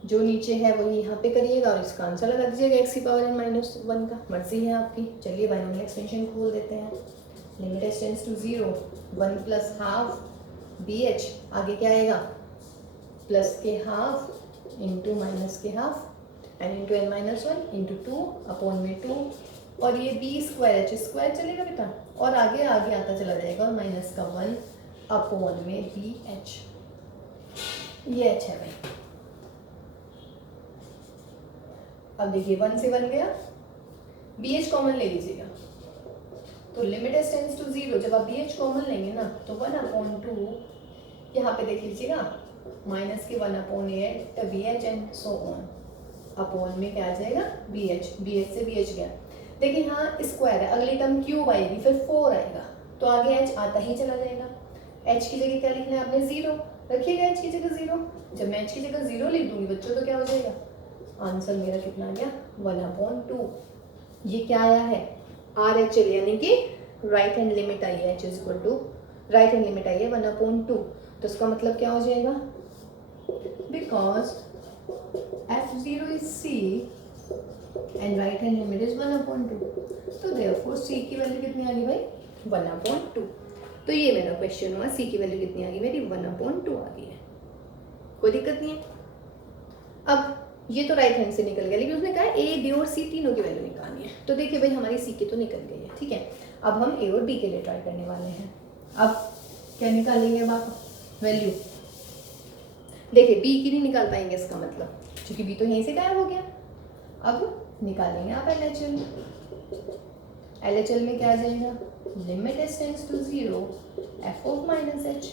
जो नीचे है वही यहाँ पे करिएगा और इसका आंसर लगा दीजिएगा x की पावर n माइनस 1 का। मर्जी है आपकी। चलिए बाइनोमियल एक्सपेंशन खोल देते हैं। Limit h tends to 0, 1 plus half b h, आगे क्या आएगा? प्लस के हाफ इंटू माइनस के half n into n minus 1 into 2 upon में 2, और ये बी स्क्वायर एच स्क्वायर चलेगा बेटा, और आगे आगे आता चला जाएगा, और माइनस का 1 अपॉन में बी एच। ये एच है भाई। अब देखिए 1 से 1 गया, बी एच कॉमन ले लीजिएगा, तो लिमिट एच टेंड्स टू 0, जब आप बी एच कॉमन लेंगे ना तो 1/2 यहाँ पे देख लीजिएगा, माइनस के 1/8 b h and so on, upon में क्या आ जाएगा? बी एच से बी एच गया। देखिए यहाँ स्क्वायर है, अगली टर्म क्यूब आएगी, फिर 4 आएगा, तो आगे एच आता ही चला जाएगा। एच की जगह क्या लिखना है आपने? 0 रखिएगा, एच की जगह 0। जब मैं एच की जगह 0 लिख दूंगी बच्चों तो क्या हो जाएगा? आंसर मेरा कितना आ गया? 1/2। ये क्या आया है? आर एच एल, यानी कि राइट हैंड लिमिट आई है, H is equal to right hand limit I है 1/2। तो इसका मतलब क्या हो जाएगा? Because f0 is c and right hand limit is 1/2, तो देयरफॉर c की वैल्यू कितनी आ गई भाई? 1/2। तो ये मेरा क्वेश्चन हुआ, c की वैल्यू कितनी आ गई मेरी? 1/2 आ गई है। कोई दिक्कत नहीं है। अब ये तो राइट हैंड से निकल गया, लेकिन उसने कहा ए बी और सी तीनों की वैल्यू निकालनी है। तो देखिए भाई हमारी सी की तो निकल गई है, ठीक है। अब हम ए और बी के लिए ट्राई करने वाले हैं। अब क्या निकालेंगे अब आप? वैल्यू। देखिए बी की नहीं निकाल पाएंगे, इसका मतलब क्योंकि बी तो यहीं से गायब हो गया। अब निकालेंगे आप LHL। LHL में क्या आ जाएगा, limit s tends to 0 f of minus h।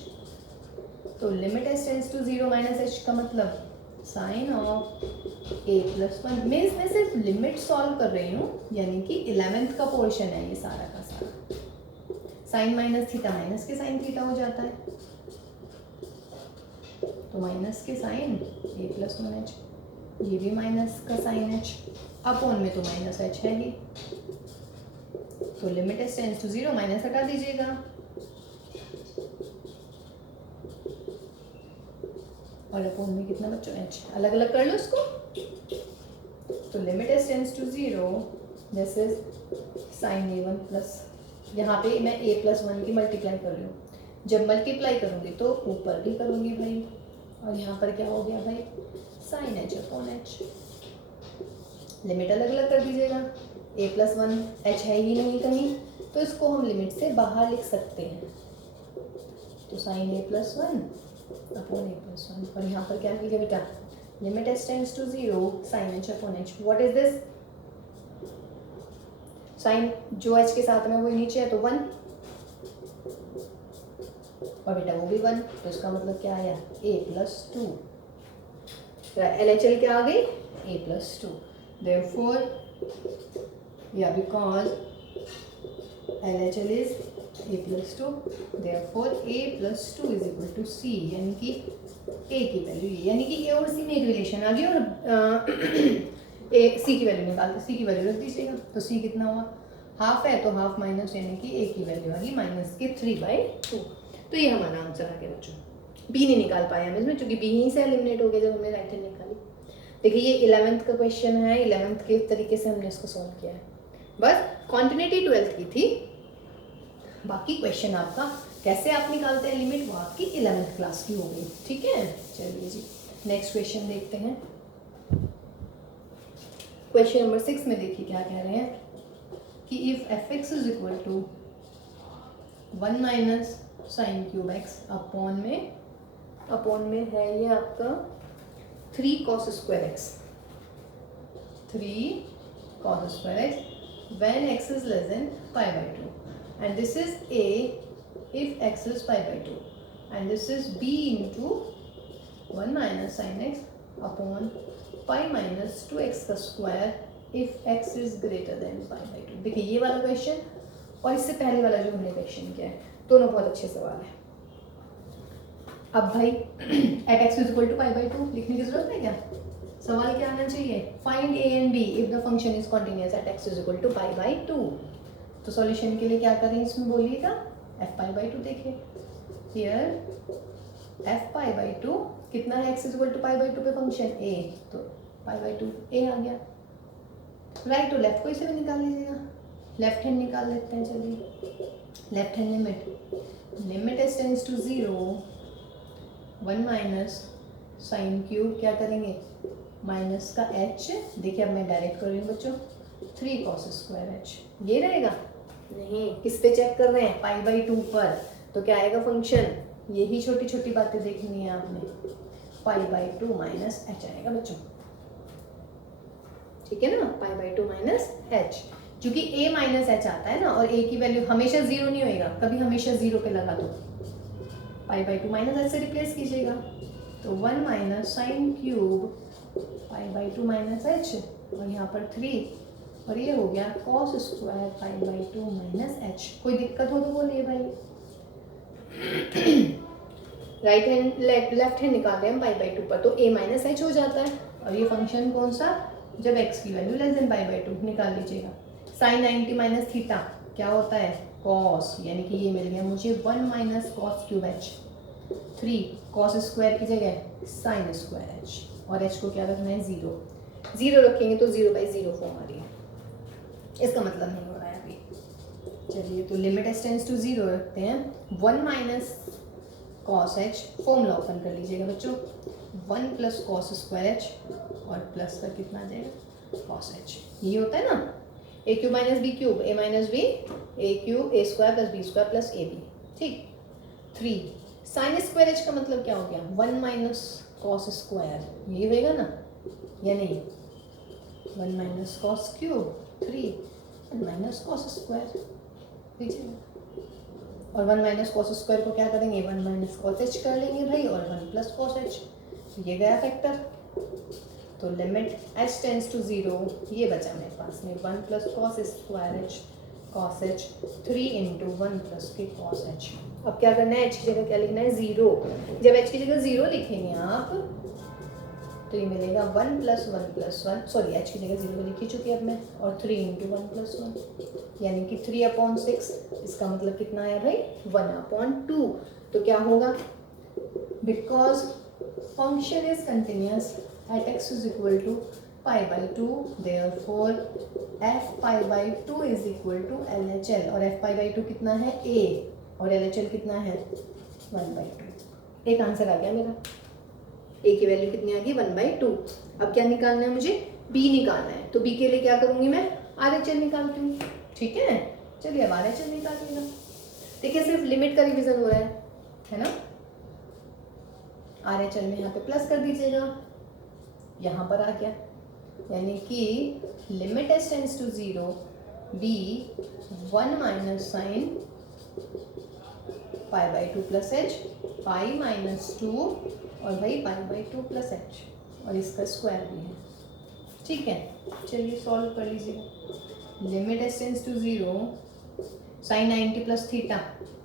तो limit s tends to 0 minus h का मतलब sine of a plus 1। Means मैं सिर्फ लिमिट सॉल्व कर रही हूँ, यानी कि 11th का पोर्शन है ये सारा का सारा। साइन माइनस थीटा माइनस के साइन थीटा हो जाता है, तो माइनस के साइन a प्लस 1h, ये भी माइनस का साइन h, अपॉन में तो माइनस h है ही, तो limit s tends to 0 minus हटा दीजिएगा, और अपॉन में कितना बच्चों h, अलग अलग कर लो इसको। तो limit s tends to 0, this is sine a1 plus, यहाँ पे मैं a प्लस 1 की मल्टीप्लाई कर रही हूँ, जब मल्टीप्लाई करूँगी तो ऊपर भी करूँगी भाई, और यहाँ पर क्या हो गया भाई, sine h upon h। Limit अलग अलग कर दीजिएगा, a प्लस 1 h है ही नहीं कहीं, तो इसको हम लिमिट से बाहर लिख सकते हैं, तो sine a plus 1 upon a plus 1, और यहाँ पर क्या मिल गया बेटा, limit s tends to 0 sine h upon h। What is this, sine जो h के साथ में वो नीचे है तो 1, और बेटा वो भी 1, तो इसका मतलब क्या आया, a प्लस 2। LHL क्या आ गई, a plus 2। Therefore, yeah, because LHL is a plus 2, therefore a plus 2 is equal to c, यानी कि a की वैल्यू ये, यानी कि a और c में एक रिलेशन आ गई, और a c की वैल्यू निकाल, c की वैल्यू रख दीजिएगा, तो c कितना हुआ, हाफ है तो हाफ माइनस, यानी कि a की वैल्यू आ गई माइनस के 3/2। तो ये हमारा आंसर आ गया बच्चों। b नहीं निकाल पाया हम इसमें, क्योंकि b यहीं से एलिमिनेट हो गया जब हमने राइट हैंड निकाली। देखिए ये 11th का क्वेश्चन है, 11th के तरीके से हमने इसको सॉल्व किया है, बस कॉन्टिन्यूटी 12th की थी, बाकी क्वेश्चन आपका कैसे आप निकालते हैं लिमिट वो आपकी 11th क्लास की हो गई, ठीक है। चलिए जी नेक्स्ट क्वेश्चन देखते हैं। क्वेश्चन नंबर 6 में देखिए क्या कह रहे हैं कि if fx is equal to 1 minus sine cube x, upon में है ये आपका 3 cos square x, 3 cos square x when x is less than pi by 2, and this is a if x is pi by 2, and this is b into 1 minus sin x upon pi minus 2x का square if x is greater than pi by 2। देखिए ये वाला question और इससे पहले वाला जो हमने क्वेश्चन किया है, दोनों बहुत अच्छे सवाल है। अब भाई at x is equal to pi by 2 लिखने की जरूरत है क्या, सवाल क्या आना चाहिए, find a and b if the function is continuous at x is equal to pi by 2। तो सॉल्यूशन के लिए क्या करें इसमें बोलिएगा, f pi by 2 देखिए, here f pi by 2 कितना है, x is equal to pi by 2 पे फंक्शन a, तो pi by 2 a आ गया, राइट और लेफ्ट को इसे भी निकाल लीजिएगा, लेफ्ट हैंड निकाल लेते हैं। चलिए left hand limit s tends to 0 1 minus sine cube, क्या करेंगे माइनस का h, देखिए अब मैं डायरेक्ट कर रही हूँ बच्चों, 3 cos स्क्वायर h, ये रहेगा नहीं, किस पे चेक कर रहे हैं, पाई बाई 2 पर, तो क्या आएगा फंक्शन, यही छोटी छोटी बातें देखनी है आपने, पाई बाई 2 माइनस h आएगा बच्चों, ठीक है ना, पाई बाई 2 माइनस h, क्योंकि a माइनस h आता है ना, और a की वैल्यू हमेशा 0 नहीं होएगा, कभी हमेशा 0 पे लगा दो, पाई बाई 2 माइनस h से रिप्लेस कीजिएगा, तो 1 minus sine cube pi by 2 minus h, और यहाँ पर 3, और ये हो गया cos square pi by 2 minus h। कोई दिक्कत हो तो बोलिए भाई। राइट हैंड लेफ्ट हैंड निकाल रहे हैं हम पाई बाई 2 पर, तो a माइनस h हो जाता है, और ये फंक्शन कौन सा, जब x की value less than pi by 2, निकाल लीजिएगा। साइन 90 माइनस थीटा क्या होता है, cos, यानी कि ये मिल गया मुझे 1 minus cos cube h, 3 cos square की जगह साइन स्क्वायर h, और h को क्या रखना है 0, 0 रखेंगे तो 0/0 फॉर्म आ रही है, इसका मतलब नहीं हो रहा है अभी। चलिए तो लिमिट s टेंड्स टू 0 रखते हैं, 1 minus cos h, formula open कर लीजिएगा बच्चों, 1 प्लस कॉस स्क्वायर h, और प्लस का कितना आ जाएगा कॉस h, ये होता है ना A cube minus B cube, A minus B, A cube A square plus B square plus A B, ठीक। 3 साइन स्क्वायर h का मतलब क्या हो गया, 1 माइनस कॉस स्क्वायर, ये होएगा ना, या नहीं? 1 minus cos cube 3 1 minus cos square पीछे, और 1 माइनस कॉस स्क्वायर को क्या करेंगे? 1 माइनस कॉस एच कर लेंगे भाई, और 1 प्लस कॉस एच, ये गया फैक्टर। तो लिमिट एच टेंस टू 0, ये बचा मेरे पास में 1 plus cos square H cos H 3 into 1 plus के कॉस एच। अब क्या करना है? एच की जगह क्या लिखना है? 0। जब एच की जगह 0 लिखेंगे आप तो ये मिलेगा 1 प्लस 1, सॉरी एच की जगह 0 लिख ही चुकी अब मैं, और 3 इंटू 1 प्लस 1 यानी कि 3/6। इसका मतलब कितना आया भाई? 1/2। तो क्या होगा? Because function is continuous at x is equal to pi/2, therefore f pi/2 is equal to LHL, और f pi/2 कितना है? a, और LHL कितना है? 1/2। एक आंसर आ गया मेरा। a की वैल्यू कितनी आ गई? 1/2। अब क्या निकालना है मुझे? b निकालना है। तो b के लिए क्या करूंगी मैं? RHL निकालती हूँ। ठीक है, चलिए अब RHL निकालिएगा। देखिए सिर्फ लिमिट का रिवीजन हो रहा है ना? RHL में यहाँ पे प्लस कर दीजिएगा, यहाँ पर आ गया, यानी कि limit h tends to 0 b 1 minus sine pi/2 plus h, pi minus 2 और भाई pi/2 प्लस एच, और इसका स्क्वायर भी है। ठीक है, चलिए सॉल्व कर लीजिएगा। Limit h tends to 0 sine 90 plus theta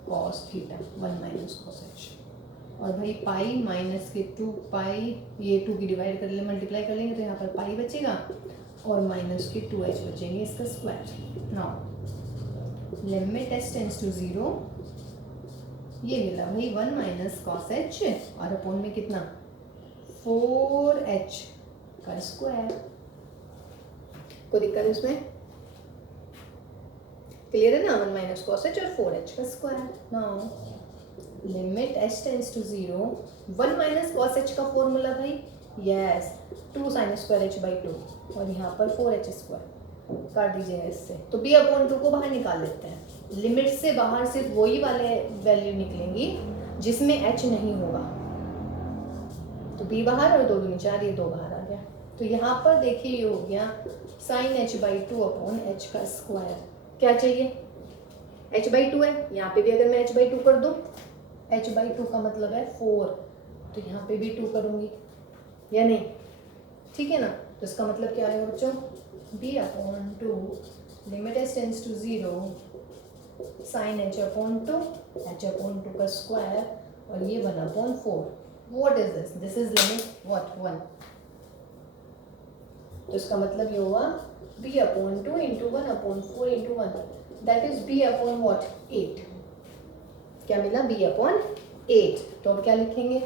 cos theta 1 minus cos h, और भाई पाई माइनस के 2 पाई, ये 2 की डिवाइड कर ले मल्टीप्लाई कर लेंगे तो यहाँ पर पाई बचेगा, और माइनस के 2h बचेंगे, इसका square. Now limit h tends to 0, ये मिला भाई 1 माइनस कॉस एच, और अपॉन में कितना? 4h का स्क्वायर। कोई दिक्कत है इसमें? क्लियर है ना? 1 माइनस कॉस एच और 4h का square. Now limit h tends to 0 1 minus cos h का फॉर्मूला भाई, yes 2 sine square h by 2, और यहाँ पर 4h स्क्वायर काट दीजिएगा इससे, तो b/2 को बाहर निकाल लेते हैं। लिमिट से बाहर सिर्फ वही वाले वैल्यू निकलेंगी जिसमें h नहीं होगा, तो b बाहर और 2 दूनी 4, ये 2 बाहर आ गया। तो यहाँ पर देखिए ये हो गया साइन h/2 अपॉन h का स्क्वायर। क्या चाहिए? h/2 है, यहाँ पे भी अगर मैं h/2 कर दूँ, h/2 का मतलब है 4, तो यहाँ पे भी 2 करूँगी या नहीं? ठीक है ना? तो इसका मतलब क्या है बच्चों? b/2 limit h tends to 0 sine h/2 h/2 का स्क्वायर, और ये 1/4। What is this? This is limit what? 1। तो इसका मतलब ये हुआ b/2 into 1/4 into 1, that is b/what? 8। क्या मिला? b/8। तो अब क्या लिखेंगे?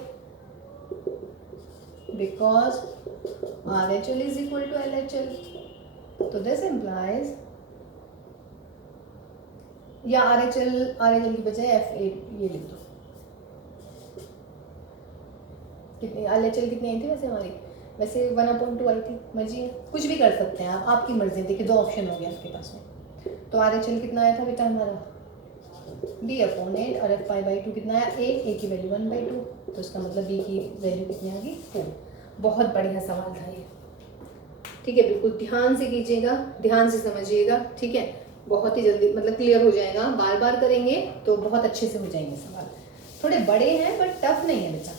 Because RHL is equal to LHL, तो दिस इम्प्लाइज, या RHL की बजाय F8 ये लिख दो। कितनी LHL कितनी आई थी वैसे हमारी? वैसे 1/2 आई थी। मर्जी है, कुछ भी कर सकते हैं आप, आपकी मर्जी। देखिए 2 ऑप्शन हो गया आपके पास में। तो RHL कितना आया था बेटा हमारा? b/8, और f pi/2 कितना आया? a की वैल्यू 1/2, तो इसका मतलब b की वैल्यू कितनी आ गई? 4। बहुत बढ़िया सवाल था ये। ठीक है, बिल्कुल ध्यान से कीजिएगा, ध्यान से समझिएगा। ठीक है, बहुत ही जल्दी मतलब क्लियर हो जाएगा। बार बार करेंगे तो बहुत अच्छे से हो जाएंगे सवाल। थोड़े बड़े हैं बट टफ नहीं है बेटा,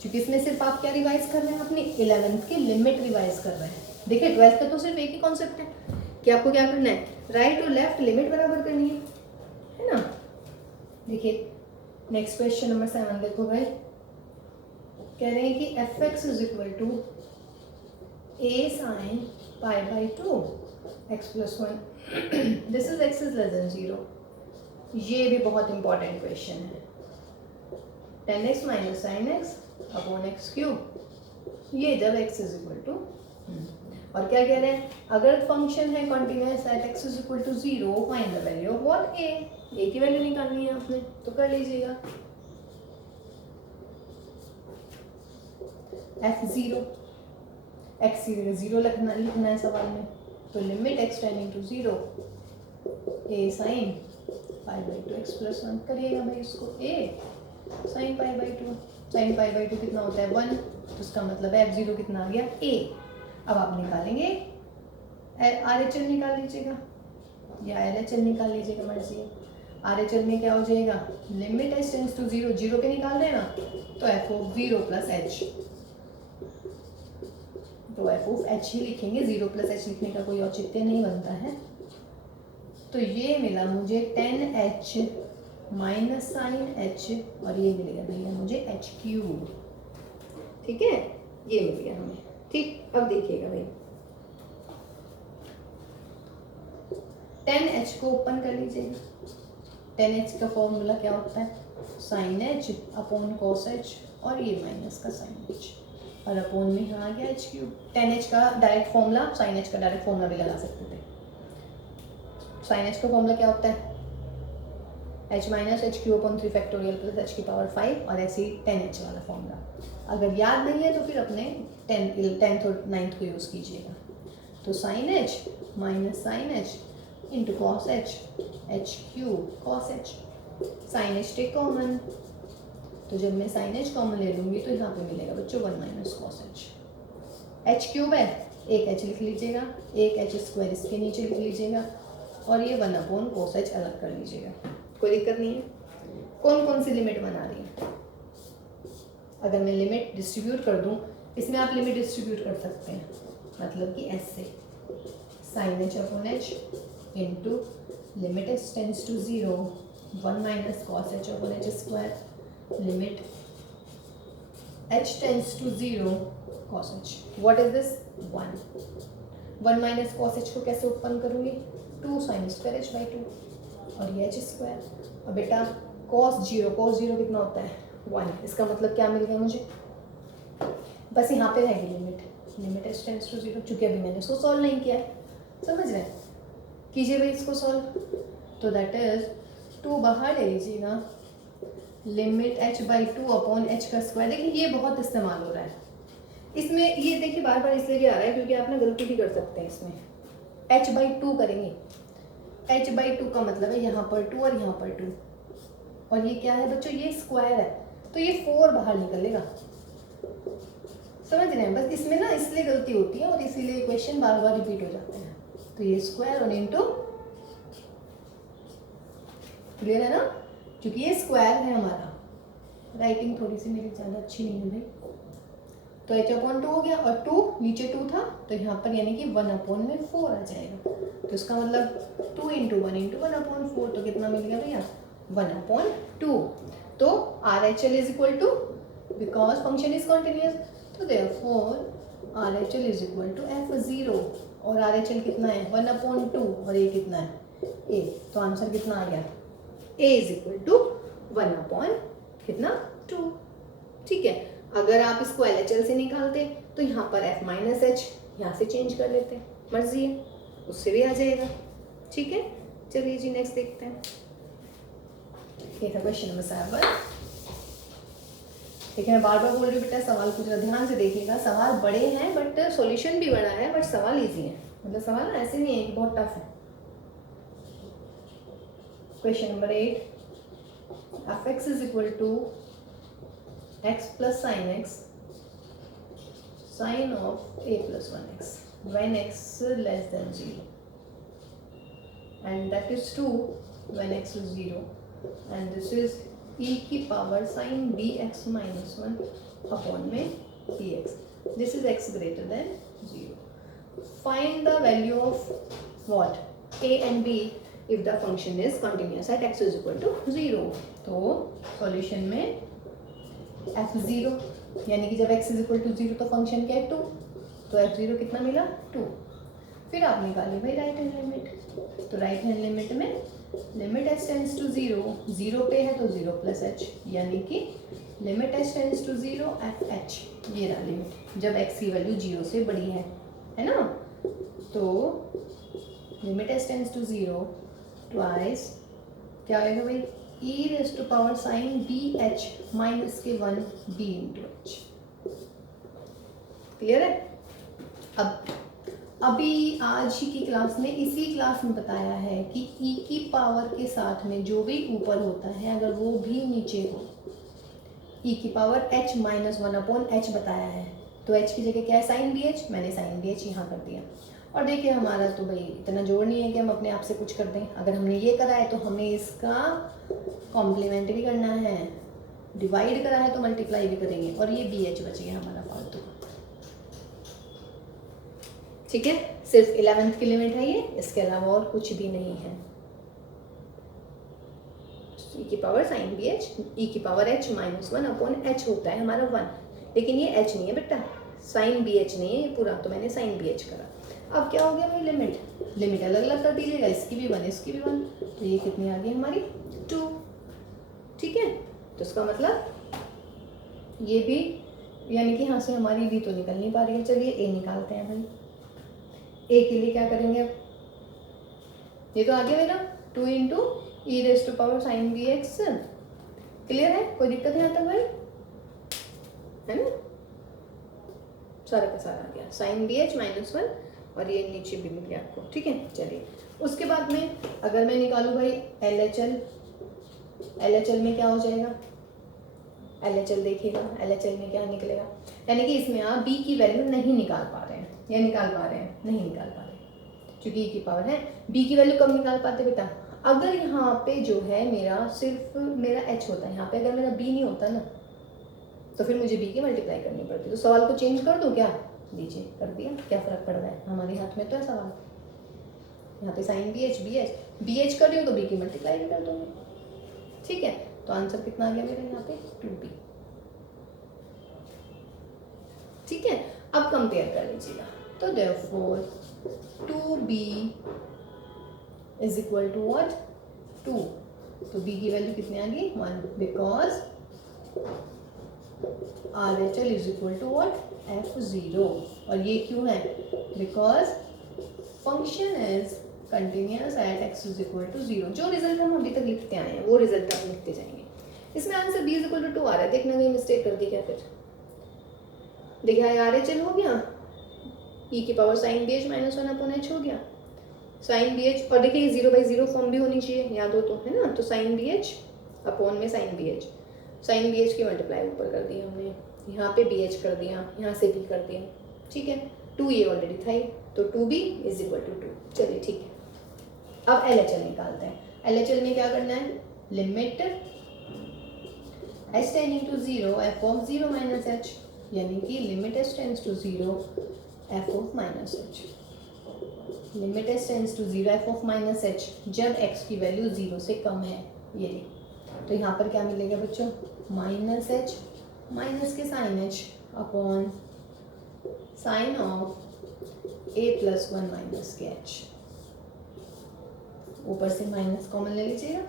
क्योंकि इसमें सिर्फ आप क्या रिवाइज कर रहे हैं? अपनी 11th की लिमिट रिवाइज कर रहे हैं। देखिए 12th का तो सिर्फ एक ही कॉन्सेप्ट है कि आपको क्या करना है? राइट और लेफ्ट लिमिट बराबर करनी है ना? देखिए नेक्स्ट क्वेश्चन नंबर 7 देखो भाई, कह रहे हैं कि f(x) is equal to a sine pi/2 x + 1, this is x is less than 0। ये भी बहुत इंपॉर्टेंट क्वेश्चन है। 10x minus sine x upon x cube, ये जब x इज इक्वल टू, और क्या कह रहे हैं? अगर फंक्शन है continuous at x is equal to 0, find the value of what? a की वैल्यू निकालनी है आपने, तो कर लीजिएगा। f0 x की जगह 0 लिखना है सवाल में, तो limit x tending to 0 a sine pi/2 x + 1 करिएगा भाई इसको। a sine pi/2, sign pi/2 कितना होता है? 1, तो इसका मतलब f0 कितना आ गया? a। अब आप निकालेंगे, RHL निकाल लीजिएगा या LHL निकाल लीजिएगा, मर्जी है। RHL में क्या हो जाएगा, लिमिट h टेंड्स टू 0, 0 पे निकाल रहे हैं ना, तो f ऑफ 0 प्लस h, तो f ऑफ h ही लिखेंगे, 0 प्लस h लिखने का कोई औचित्य नहीं बनता है। तो ये मिला मुझे 10h माइनस साइन h, और ये मिलेगा भैया मुझे h³। ठीक है, ये मिल गया हमें। ठीक, अब देखिएगा भाई, 10h को ओपन कर लीजिएगा। 10h का फॉर्मूला क्या होता है, sine h upon cos h, और ये माइनस का साइन h, और अपॉन में यहाँ आ गया h³। 10h का डायरेक्ट फॉर्मूला, साइन h का डायरेक्ट फॉर्मूला भी लगा सकते थे। साइन h का फॉर्मूला क्या होता है, h minus h³ upon 3 factorial plus h की पावर 5, और ऐसे ही 10h वाला फॉर्मूला। अगर याद नहीं है तो फिर अपने 10th और 9th को यूज़ कीजिएगा। तो sine h minus sine h into cos h, h³ cos h, sine h take common, तो जब मैं साइन h कॉमन ले लूँगी तो यहाँ पे मिलेगा बच्चों 1 माइनस कॉस h। h³ है, एक h लिख लीजिएगा, एक h² इसके नीचे लिख लीजिएगा, और ये 1 अपॉन कॉस h अलग कर लीजिएगा। कोई दिक्कत नहीं है। कौन कौन सी लिमिट बना रही है, अगर मैं लिमिट डिस्ट्रीब्यूट कर दूँ, इसमें आप लिमिट डिस्ट्रीब्यूट कर सकते हैं, मतलब कि ऐसे sine h upon h into limit h tends to 0 1 minus cos h upon h², limit h tends to 0 cos h। What is this, 1 minus cos h को कैसे उत्पन्न करूँगी, 2 साइन स्क्वायर h बाई 2, और ये h²। और बेटा cos 0 कितना होता है, 1, इसका मतलब क्या मिल गया मुझे, बस यहाँ पे रहेगी लिमिट h टेंड्स टू 0, चूँकि अभी मैंने इसको सॉल्व नहीं किया है, समझ रहे हैं। कीजिए भाई इसको सॉल्व, तो दैट इज 2 बाहर ले लीजिएगा, limit h by 2 upon h²। देखिए ये बहुत इस्तेमाल हो रहा है इसमें, ये देखिए बार बार इसलिए भी आ रहा है क्योंकि आप ना गलती भी कर सकते हैं इसमें। h बाई 2 करेंगे, h बाई 2 का मतलब है यहाँ पर 2 और यहाँ पर 2, और ये क्या है बच्चों, ये स्क्वायर है, तो ये 4 बाहर निकलेगा, समझ रहे हैं। बस इसमें ना इसलिए गलती होती है और इसीलिए क्वेश्चन बार बार रिपीट हो जाते हैं। तो ये स्क्वायर और इंटू, क्लियर है ना, क्योंकि ये स्क्वायर है हमारा। राइटिंग थोड़ी सी मेरी ज़्यादा अच्छी नहीं है भाई, तो h अपॉन 2 हो गया, और 2 नीचे 2 था, तो यहाँ पर यानी कि 1 अपॉन में 4 आ जाएगा, तो इसका मतलब 2 इंटू 1 अपॉन 4, तो कितना मिल गया भैया, 1 अपॉन 2। तो RHL is equal to, because function is continuous, तो therefore RHL is equal to f0, और RHL कितना है, 1 अपॉन 2, और ये कितना है, a, तो आंसर कितना आ गया, a is equal to 1 upon कितना, 2। ठीक है, अगर आप इसको LHL से निकालते तो यहाँ पर f माइनस h यहाँ से चेंज कर लेते, मर्जी है, उससे भी आ जाएगा। ठीक है, चलिए जी नेक्स्ट देखते हैं। ये था क्वेश्चन नंबर 7। देखिए मैं बार बार बोल रही हूँ बेटा, सवाल कुछ ध्यान से देखिएगा, सवाल बड़े हैं बट सॉल्यूशन भी बड़ा है, बट सवाल इजी है, मतलब सवाल ऐसे नहीं है कि बहुत टफ है। Question number 8, f(x) is equal to x plus sine x sine of a plus 1x when x less than 0, and that is true when x is 0, and this is e की power sign bx minus 1 upon में dx. This is x greater than 0. Find the value of what, a and b if the function is continuous at x is equal to 0. तो solution में f0, यानी कि जब x is equal to 0 तो function क्या है 2, तो f0 कितना मिला 2। फिर आप निकालिए भाई राइट हैंड लिमिट, तो राइट हैंड लिमिट में लिमिट h टेंड्स टू 0, 0 पे है तो 0 प्लस h, यानी कि limit h tends to 0 f(h), ये रहा लिमिट जब x की वैल्यू 0 से बड़ी है ना। तो limit h tends to 0 twice क्या आएगा भाई, e raise to power sine bh minus के 1 b इंटू h। क्लियर है। अब अभी आज ही की क्लास में, इसी क्लास में बताया है कि e की पावर के साथ में जो भी ऊपर होता है अगर वो भी नीचे हो, e की power h minus 1 upon h बताया है, तो h की जगह क्या है, साइन बी एच, मैंने साइन बी एच यहाँ कर दिया। और देखिए हमारा तो भाई इतना जोड़ नहीं है कि हम अपने आप से कुछ कर दें। अगर हमने ये करा है तो हमें इसका कॉम्प्लीमेंट भी करना है, डिवाइड करा है तो मल्टीप्लाई भी करेंगे, और ये बी एच बच गया हमारा फालतू। ठीक है, सिर्फ 11th की लिमिट है ये, इसके अलावा और कुछ भी नहीं है। ई की पावर साइन बी एच, ई की power H minus 1 upon H होता है हमारा 1, लेकिन ये एच नहीं है बेटा, साइन बी एच नहीं है ये पूरा, तो मैंने साइन बी एच करा। अब क्या हो गया भाई, लिमिट अलग अलग कर दीजिएगा, इसकी भी 1 इसकी भी 1, तो ये कितनी आ गई हमारी 2। ठीक है, तो इसका मतलब ये भी, यानी कि यहाँ से हमारी बी तो निकल नहीं पा रही है। चलिए ए निकालते हैं भाई। ए के लिए क्या करेंगे, अब ये तो आ गया मेरा 2 into e raise to power sine b x. Clear है, कोई दिक्कत है यहाँ तक भाई, है ना? सारा का सारा आ गया साइन बी एच माइनस 1, और ये नीचे भी मिल गया आपको। ठीक है, चलिए उसके बाद में अगर मैं निकालूँ भाई एल एच एल में क्या हो जाएगा, एल एच एल देखिएगा, एल एच एल में क्या निकलेगा, यानी कि इसमें आप बी की वैल्यू नहीं निकाल पा रहे हैं, या निकाल पा रहे हैं, नहीं निकाल पा रहे क्योंकि ई की पावर है। बी की वैल्यू कब निकाल पाते बेटा, अगर यहाँ पे जो है मेरा सिर्फ मेरा एच होता है, यहाँ पे अगर मेरा बी नहीं होता ना, तो फिर मुझे बी की मल्टीप्लाई करनी पड़ती। तो सवाल को चेंज कर दूँ क्या, दीजिए, कर दिया, क्या फ़र्क पड़ रहा है, हमारे हाथ में तो है सवाल। यहाँ पे साइन बी एच कर रही हो तो बी की मल्टीप्लाई भी कर दूँगी। ठीक है, तो आंसर कितना आ गया मेरा यहाँ पे 2b। ठीक है, अब कंपेयर कर लीजिएगा, तो therefore 2b is equal to what, 2। तो b की वैल्यू कितनी आ गई 1, because RHL is equal to what, f0। और ये क्यों है, because function is continuous at x is equal to 0। जो रिजल्ट हम अभी तक लिखते आए हैं वो रिजल्ट आप लिखते जाएंगे। इसमें answer b is equal to 2 आ रहा है, देखना कहीं मिस्टेक कर दी क्या, फिर देखा RHL हो गया, e की power sine b h minus 1 upon h हो गया, साइन बी एच, और देखिए 0/0 फॉर्म भी होनी चाहिए, याद हो तो, है ना? तो साइन बी एच अपॉन में साइन बी एच की मल्टीप्लाई ऊपर कर दी हमने, यहाँ पे बी एच कर दिया, यहाँ से भी कर दिया। ठीक है, 2 ये ऑलरेडी था ही, तो 2b इज इक्वल टू 2। चलिए ठीक है, अब LHL निकालते हैं। LHL में क्या करना है, limit h tending to 0 f of 0 minus h, यानी कि limit h tends to 0 f of minus h, limit h tends to 0 f of minus h जब x की वैल्यू 0 से कम है। ये तो यहाँ पर क्या मिलेगा बच्चों, माइनस h माइनस के sine h upon sine of a plus 1 minus के h, ऊपर से माइनस कॉमन ले लीजिएगा।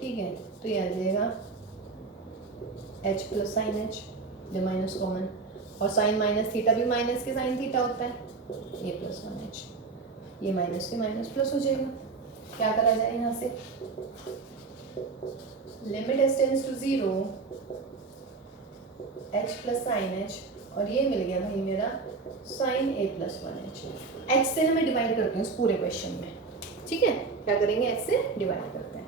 ठीक है, तो ये आ जाएगा h प्लस साइन h, ले माइनस कॉमन, और साइन माइनस थीटा भी माइनस के साइन थीटा होता है, a प्लस 1h, ये माइनस के माइनस प्लस हो जाएगा। क्या करा जाए यहाँ से, limit h tends to 0 h plus sine h, और ये मिल गया भाई मेरा sign a plus 1h। h से मैं डिवाइड करती हूँ इस पूरे क्वेश्चन में। ठीक है, क्या करेंगे, h से डिवाइड करते हैं।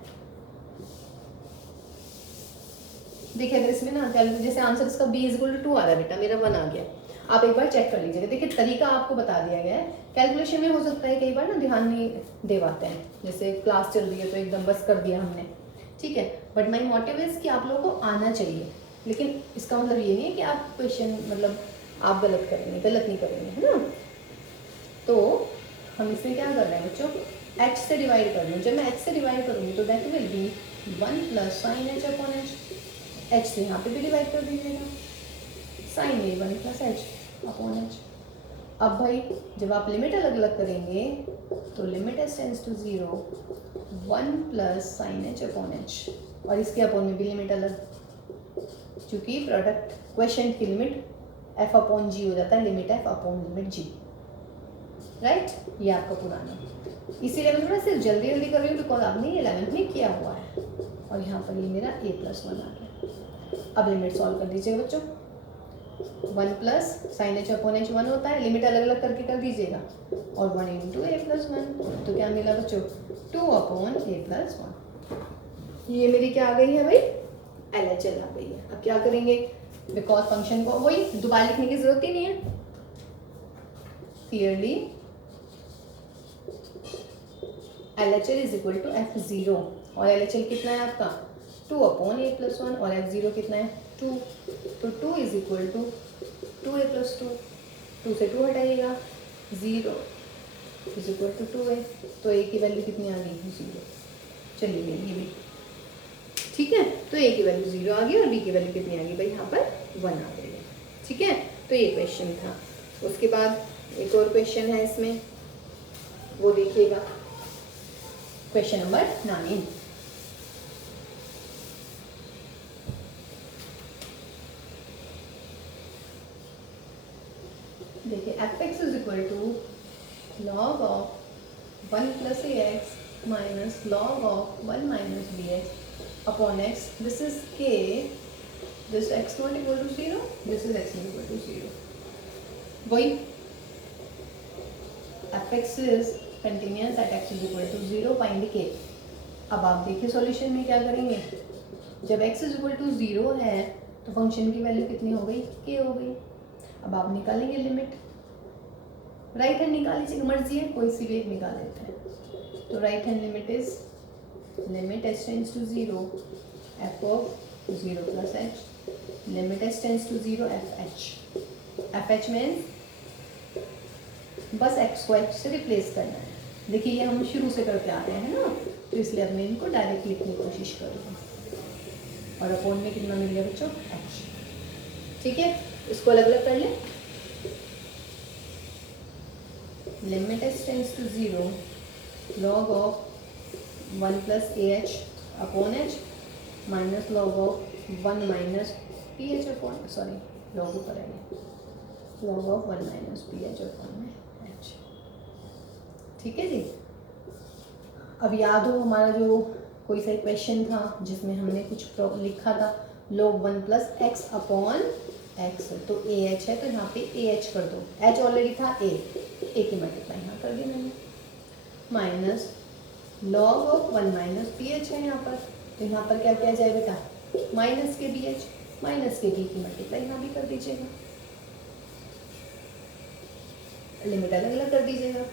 देखिए अगर इसमें ना कैलकुलेट, जैसे आंसर इसका b इज इक्वल टू 2 आ रहा है बेटा, मेरा 1 आ गया, आप एक बार चेक कर लीजिएगा। देखिए तरीका आपको बता दिया गया है, कैलकुलेशन में हो सकता है कई बार ना ध्यान नहीं दे पाते हैं, जैसे क्लास चल रही है तो एकदम बस कर दिया हमने। ठीक है, बट माई मोटिव इज कि आप लोगों को आना चाहिए, लेकिन इसका मतलब ये नहीं है कि आप क्वेश्चन मतलब आप गलत करेंगे, गलत नहीं करेंगे, है ना? तो हम इसमें क्या कर रहे हैं बच्चों, h से डिवाइड कर लूँ। जब मैं h से डिवाइड करूँगी तो that will be 1 plus sine h upon h, h से यहाँ पे भी डिवाइड कर दीजिएगा, साइन ए 1 प्लस h अपॉन h। अब भाई जब आप लिमिट अलग अलग करेंगे तो limit h tends to 0 1 plus sine h upon h, और इसके अपॉन में भी लिमिट अलग, क्योंकि प्रोडक्ट क्वेश्चन की लिमिट f अपॉन g हो जाता है, limit f upon limit g, right? ये आपका पुराना, इसीलिए मैं थोड़ा सिर्फ जल्दी जल्दी कर रही हूँ बिकॉज आपने ये 11th में किया हुआ है। और यहाँ पर ये मेरा a प्लस 1 आ गया। अब लिमिट सॉल्व कर दीजिएगा बच्चों, 1 plus sine h upon h 1 होता है, लिमिट अलग अलग करके कर दीजिएगा, और 1 इंटू a प्लस 1, तो क्या मिला बच्चों 2 अपॉन a प्लस 1। ये मेरी क्या आ गई है भाई, LHL आ गई है। अब क्या करेंगे, बिकॉज फंक्शन को वही दोबारा लिखने की जरूरत ही नहीं है, clearly LHL is equal to F0 और LHL कितना है आपका 2/a+1 और F0 कितना है 2, तो 2 इज इक्वल टू 2a+2, 2 से 2 हटाइएगा 0 इज इक्वल टू 2a, तो a की वैल्यू कितनी आ गई 0। चलिए ये भी ठीक है, तो a की वैल्यू 0 आ गई और b की वैल्यू कितनी आ गई भाई यहाँ पर 1 आ गई है। ठीक है, तो ये क्वेश्चन था। उसके बाद एक और क्वेश्चन है इसमें, वो देखिएगा क्वेश्चन नंबर 9। देखिए fx is equal to log of 1 plus ax minus log of 1 minus bx upon x, this is k, this x not equal to 0, this is x not equal to 0। वही fx इज continuous at x is equal to 0, find k। अब आप देखिए solution में क्या करेंगे, जब x is equal to 0 है तो फंक्शन की वैल्यू कितनी हो गई k हो गई। अब आप निकालेंगे लिमिट, राइट हैंड निकाल लीजिए, मर्जी है कोई सी भी एक निकाल लेते हैं। तो right hand limit is limit h tends to 0 f of 0 plus h, limit h tends to 0 fh means बस x को h से रिप्लेस करना है। देखिए ये हम शुरू से करके आ रहे हैं ना, तो इसलिए अब मैं इनको डायरेक्ट लिखने की कोशिश करूँगा। और अपॉन में कितना मिल गया बच्चों h। ठीक है, इसको अलग अलग कर लें। Limit h tends to 0 log of 1 plus ah upon h minus log of 1 minus ph upon, sorry log ऊपर आएंगे, log of 1 minus ph upon में h। ठीक है जी। अब याद हो हमारा जो कोई सा क्वेश्चन था जिसमें हमने कुछ लिखा था log 1 plus x upon x, तो ah है तो यहाँ पे ah कर दो, h ऑलरेडी था a की मल्टीप्लाई यहाँ कर दी मैंने, minus log of 1 minus ph है यहाँ पर, तो यहाँ पर क्या किया जाए बेटा माइनस के bh, माइनस के b की मल्टीप्लाई यहाँ भी कर दीजिएगा, लिमिट अलग अलग कर दीजिएगा,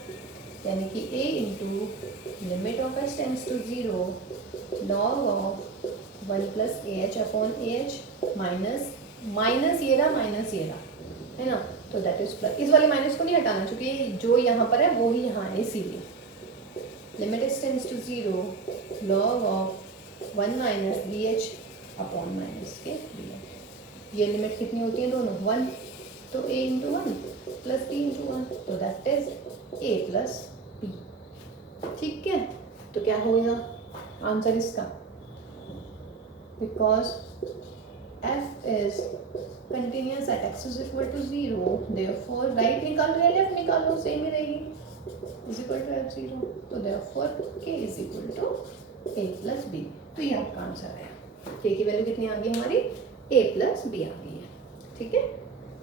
यानी कि a into limit of h tends to 0 log of 1 plus ah upon ah minus ये रहा है ना, तो दैट इज प्लस, इस वाले माइनस को नहीं हटाना क्योंकि जो यहाँ पर है वो ही यहाँ है, इसीलिए limit h tends to 0 log of 1 minus bh upon minus के bh। ये लिमिट कितनी होती है दोनों 1, तो a into 1 plus b into 1, तो that is a plus b। ठीक है, तो क्या होगा आंसर इसका, because f is continuous at x is equal to 0, therefore right निकाल रहे हैं लेफ्ट निकाल लो सेम ही रहेगी, is equal to f0, तो therefore k is equal to a plus b। तो ये आपका आंसर है, k की वैल्यू कितनी आ गई हमारी a plus b आ गई है। ठीक है,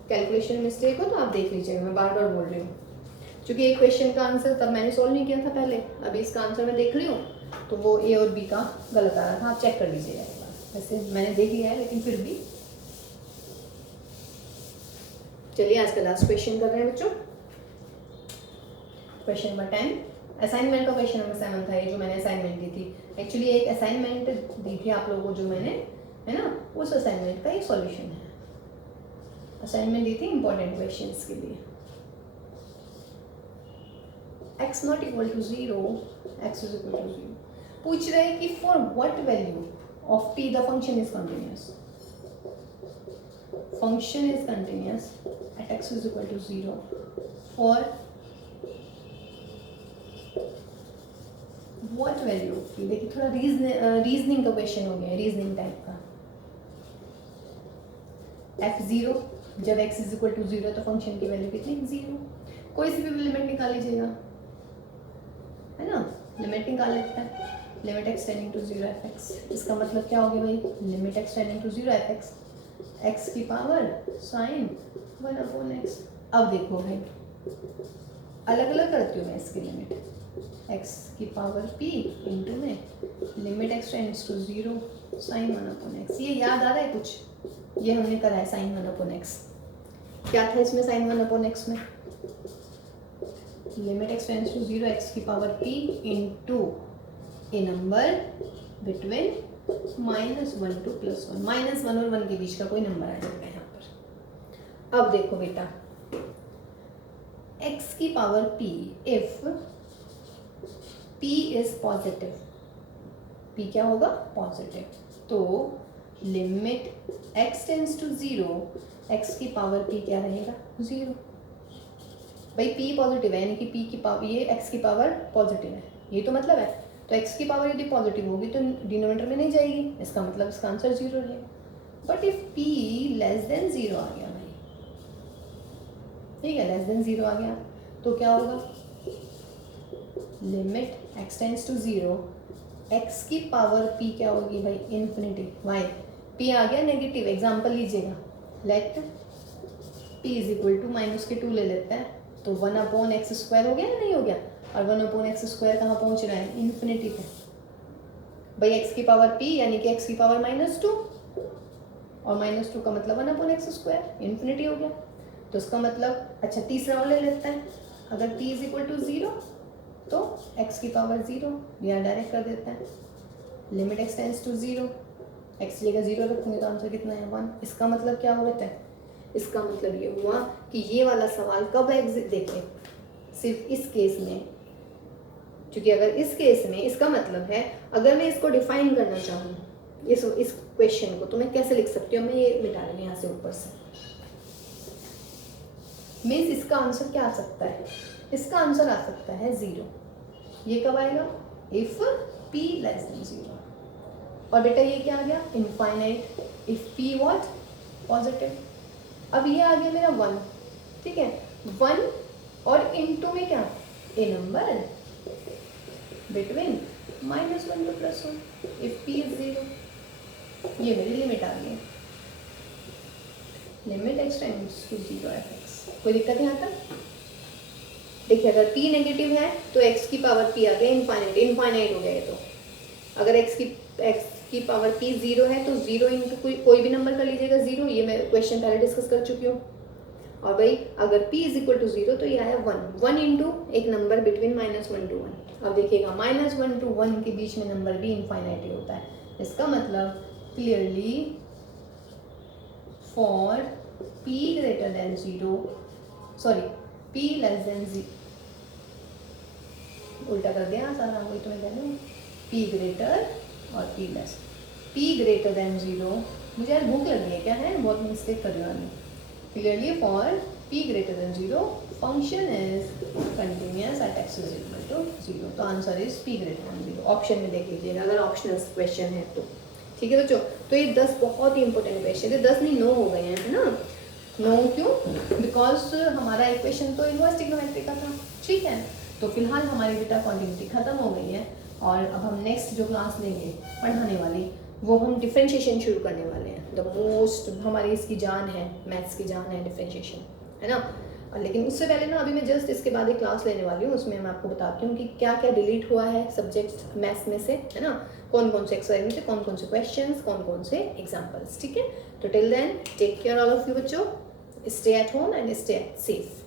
कैलकुलेशन मिस्टेक हो तो आप देख लीजिएगा, मैं बार बार बोल रही हूँ क्योंकि एक क्वेश्चन का आंसर तब मैंने सॉल्व नहीं किया था पहले, अभी इसका आंसर मैं देख रही हूँ तो वो a और b का गलत आ रहा था, आप चेक कर लीजिएगा एक बार, वैसे मैंने देख लिया है लेकिन फिर भी। चलिए आज का लास्ट क्वेश्चन कर रहे हैं बच्चों, क्वेश्चन नंबर 10। असाइनमेंट का क्वेश्चन नंबर 7 था ये जो मैंने असाइनमेंट दी थी। एक्चुअली एक असाइनमेंट दी थी आप लोगों को जो मैंने, है ना, उस असाइनमेंट का ये सॉल्यूशन है। असाइनमेंट दी थी इंपॉर्टेंट क्वेश्चंस के लिए। x not equal to 0, x is equal to 0 पूछ रहे हैं कि for what value of t the function is continuous. Function is continuous at x is equal to 0 for what value. देखिए थोड़ा reasoning का question हो गया है, रीजनिंग टाइप का। f0 जब x इज इक्वल टू 0 तो फंक्शन की वैल्यू कितनी 0। कोई सी भी लिमिट निकाल लीजिएगा, है ना, लिमिट निकाल लेते हैं। Limit x tending to 0 fx, इसका मतलब क्या हो गया भाई, limit x tending to 0 fx, x की पावर साइन 1 अपॉन x। अब देखो भाई अलग अलग करती हूँ मैं इसकी लिमिट, एक्स की पावर p इंटू में limit x tends to 0 sine 1/x। ये याद आ रहा है कुछ? ये हमने करा है साइन 1/x। क्या था इसमें साइन 1/x में? Limit x tends to 0 X की power p into a number between -1 to +1। -1 और 1 के बीच का कोई नंबर आ जाएगा यहाँ पर। अब देखो बेटा, x की power p if p is positive, p क्या होगा? पॉजिटिव। तो limit x tends to 0 x की पावर p क्या रहेगा? 0। भाई p पॉजिटिव है, यानी कि p की पावर, ये x की पावर पॉजिटिव है, ये तो मतलब है। तो x की पावर यदि पॉजिटिव होगी तो डिनोमिनेटर में नहीं जाएगी, इसका मतलब इसका आंसर 0 रहेगा। But if p less than 0 आ गया भाई, ठीक है, लेस देन 0 आ गया तो क्या होगा? Limit x tends to 0 x की पावर p क्या होगी भाई? इन्फिनिटी। वाई? p आ गया नेगेटिव। एग्जाम्पल लीजिएगा, let p is equal to -2 ले लेते हैं, तो 1/x² हो गया या नहीं हो गया? और 1/x² कहाँ पहुँच रहा है? इन्फिनिटी पे। भाई x की पावर p यानी कि x की पावर -2, और -2 का मतलब 1/x², इन्फिनिटी हो गया। तो इसका मतलब, अच्छा तीसरा और ले लेते हैं, अगर t इज इक्वल टू 0 तो x की पावर 0, यहाँ डायरेक्ट कर देते हैं। Limit x tends to 0, x जगह 0 रखूँगी तो आंसर कितना है? 1। इसका मतलब क्या हो गया? इसका मतलब ये हुआ कि ये वाला सवाल कब एग्जिट, देखिए सिर्फ इस केस में, क्योंकि अगर इस केस में, इसका मतलब है अगर मैं इसको डिफाइन करना चाहूँ इस क्वेश्चन को, तो मैं कैसे लिख सकती हूँ? मैं ये मिटा रही हूँ यहाँ से ऊपर से। मीन्स इसका आंसर क्या आ सकता है? इसका आंसर आ सकता है 0। ये कब आएगा? If p less than 0। और बेटा ये क्या आ गया? Infinite if p what? Positive. अब ये आ गया मेरा 1, ठीक है, 1 और इनटू में क्या? A number between -1 to +1 if p is 0। ये मेरी लिमिट आ गई, limit x tends to 0 f(x). कोई दिक्कत यहाँ तक? देखिए अगर p नेगेटिव है तो x की पावर p आ गया इनफाइनाइट हो गया। ये तो अगर x की पावर p 0 है तो 0 इंटू कोई भी नंबर कर लीजिएगा 0। ये मैं क्वेश्चन पहले डिस्कस कर चुकी हूँ। और भाई अगर p इज इक्वल टू 0 तो ये आया 1 इंटू एक नंबर बिटवीन -1 to 1। अब देखिएगा -1 to 1 के बीच में नंबर भी इनफाइनाइट ही होता है। इसका मतलब clearly for p greater than 0, sorry p less than 0, उल्टा कर दिया सारा, वही तो मैं कह रही हूँ, p ग्रेटर और p less, p greater than 0। मुझे यार भूख लगी है, क्या है, बहुत मिस्टेक कर रही हूँ। Clearly for p greater than 0 function is continuous at x is equal to 0। तो answer is p greater than 0। Option में देख लीजिएगा अगर ऑप्शनल क्वेश्चन है तो, ठीक है बच्चों। तो ये 10 बहुत ही इंपॉर्टेंट क्वेश्चन है, 10 नहीं 9 हो गए हैं, है ना। 9 क्यों? बिकॉज हमारा एक क्वेश्चन तो इनवर्स ट्रिग्नोमेट्री का था, ठीक है। तो फिलहाल हमारी बीटा कॉन्टिन्यूटी खत्म हो गई है, और अब हम नेक्स्ट जो क्लास लेंगे पढ़ाने वाली, वो हम डिफरेंशिएशन शुरू करने वाले हैं। द मोस्ट हमारी इसकी जान है, मैथ्स की जान है डिफरेंशिएशन, है ना। लेकिन उससे पहले ना अभी मैं जस्ट इसके बाद एक क्लास लेने वाली हूँ, उसमें मैं आपको बताती हूँ कि क्या क्या डिलीट हुआ है सब्जेक्ट मैथ्स में से, है ना, कौन कौन से एक्सरसाइज में से कौन कौन से क्वेश्चंस, कौन कौन से एग्जाम्पल्स, ठीक है। तो till then take care all of you बच्चों, stay at home and stay safe.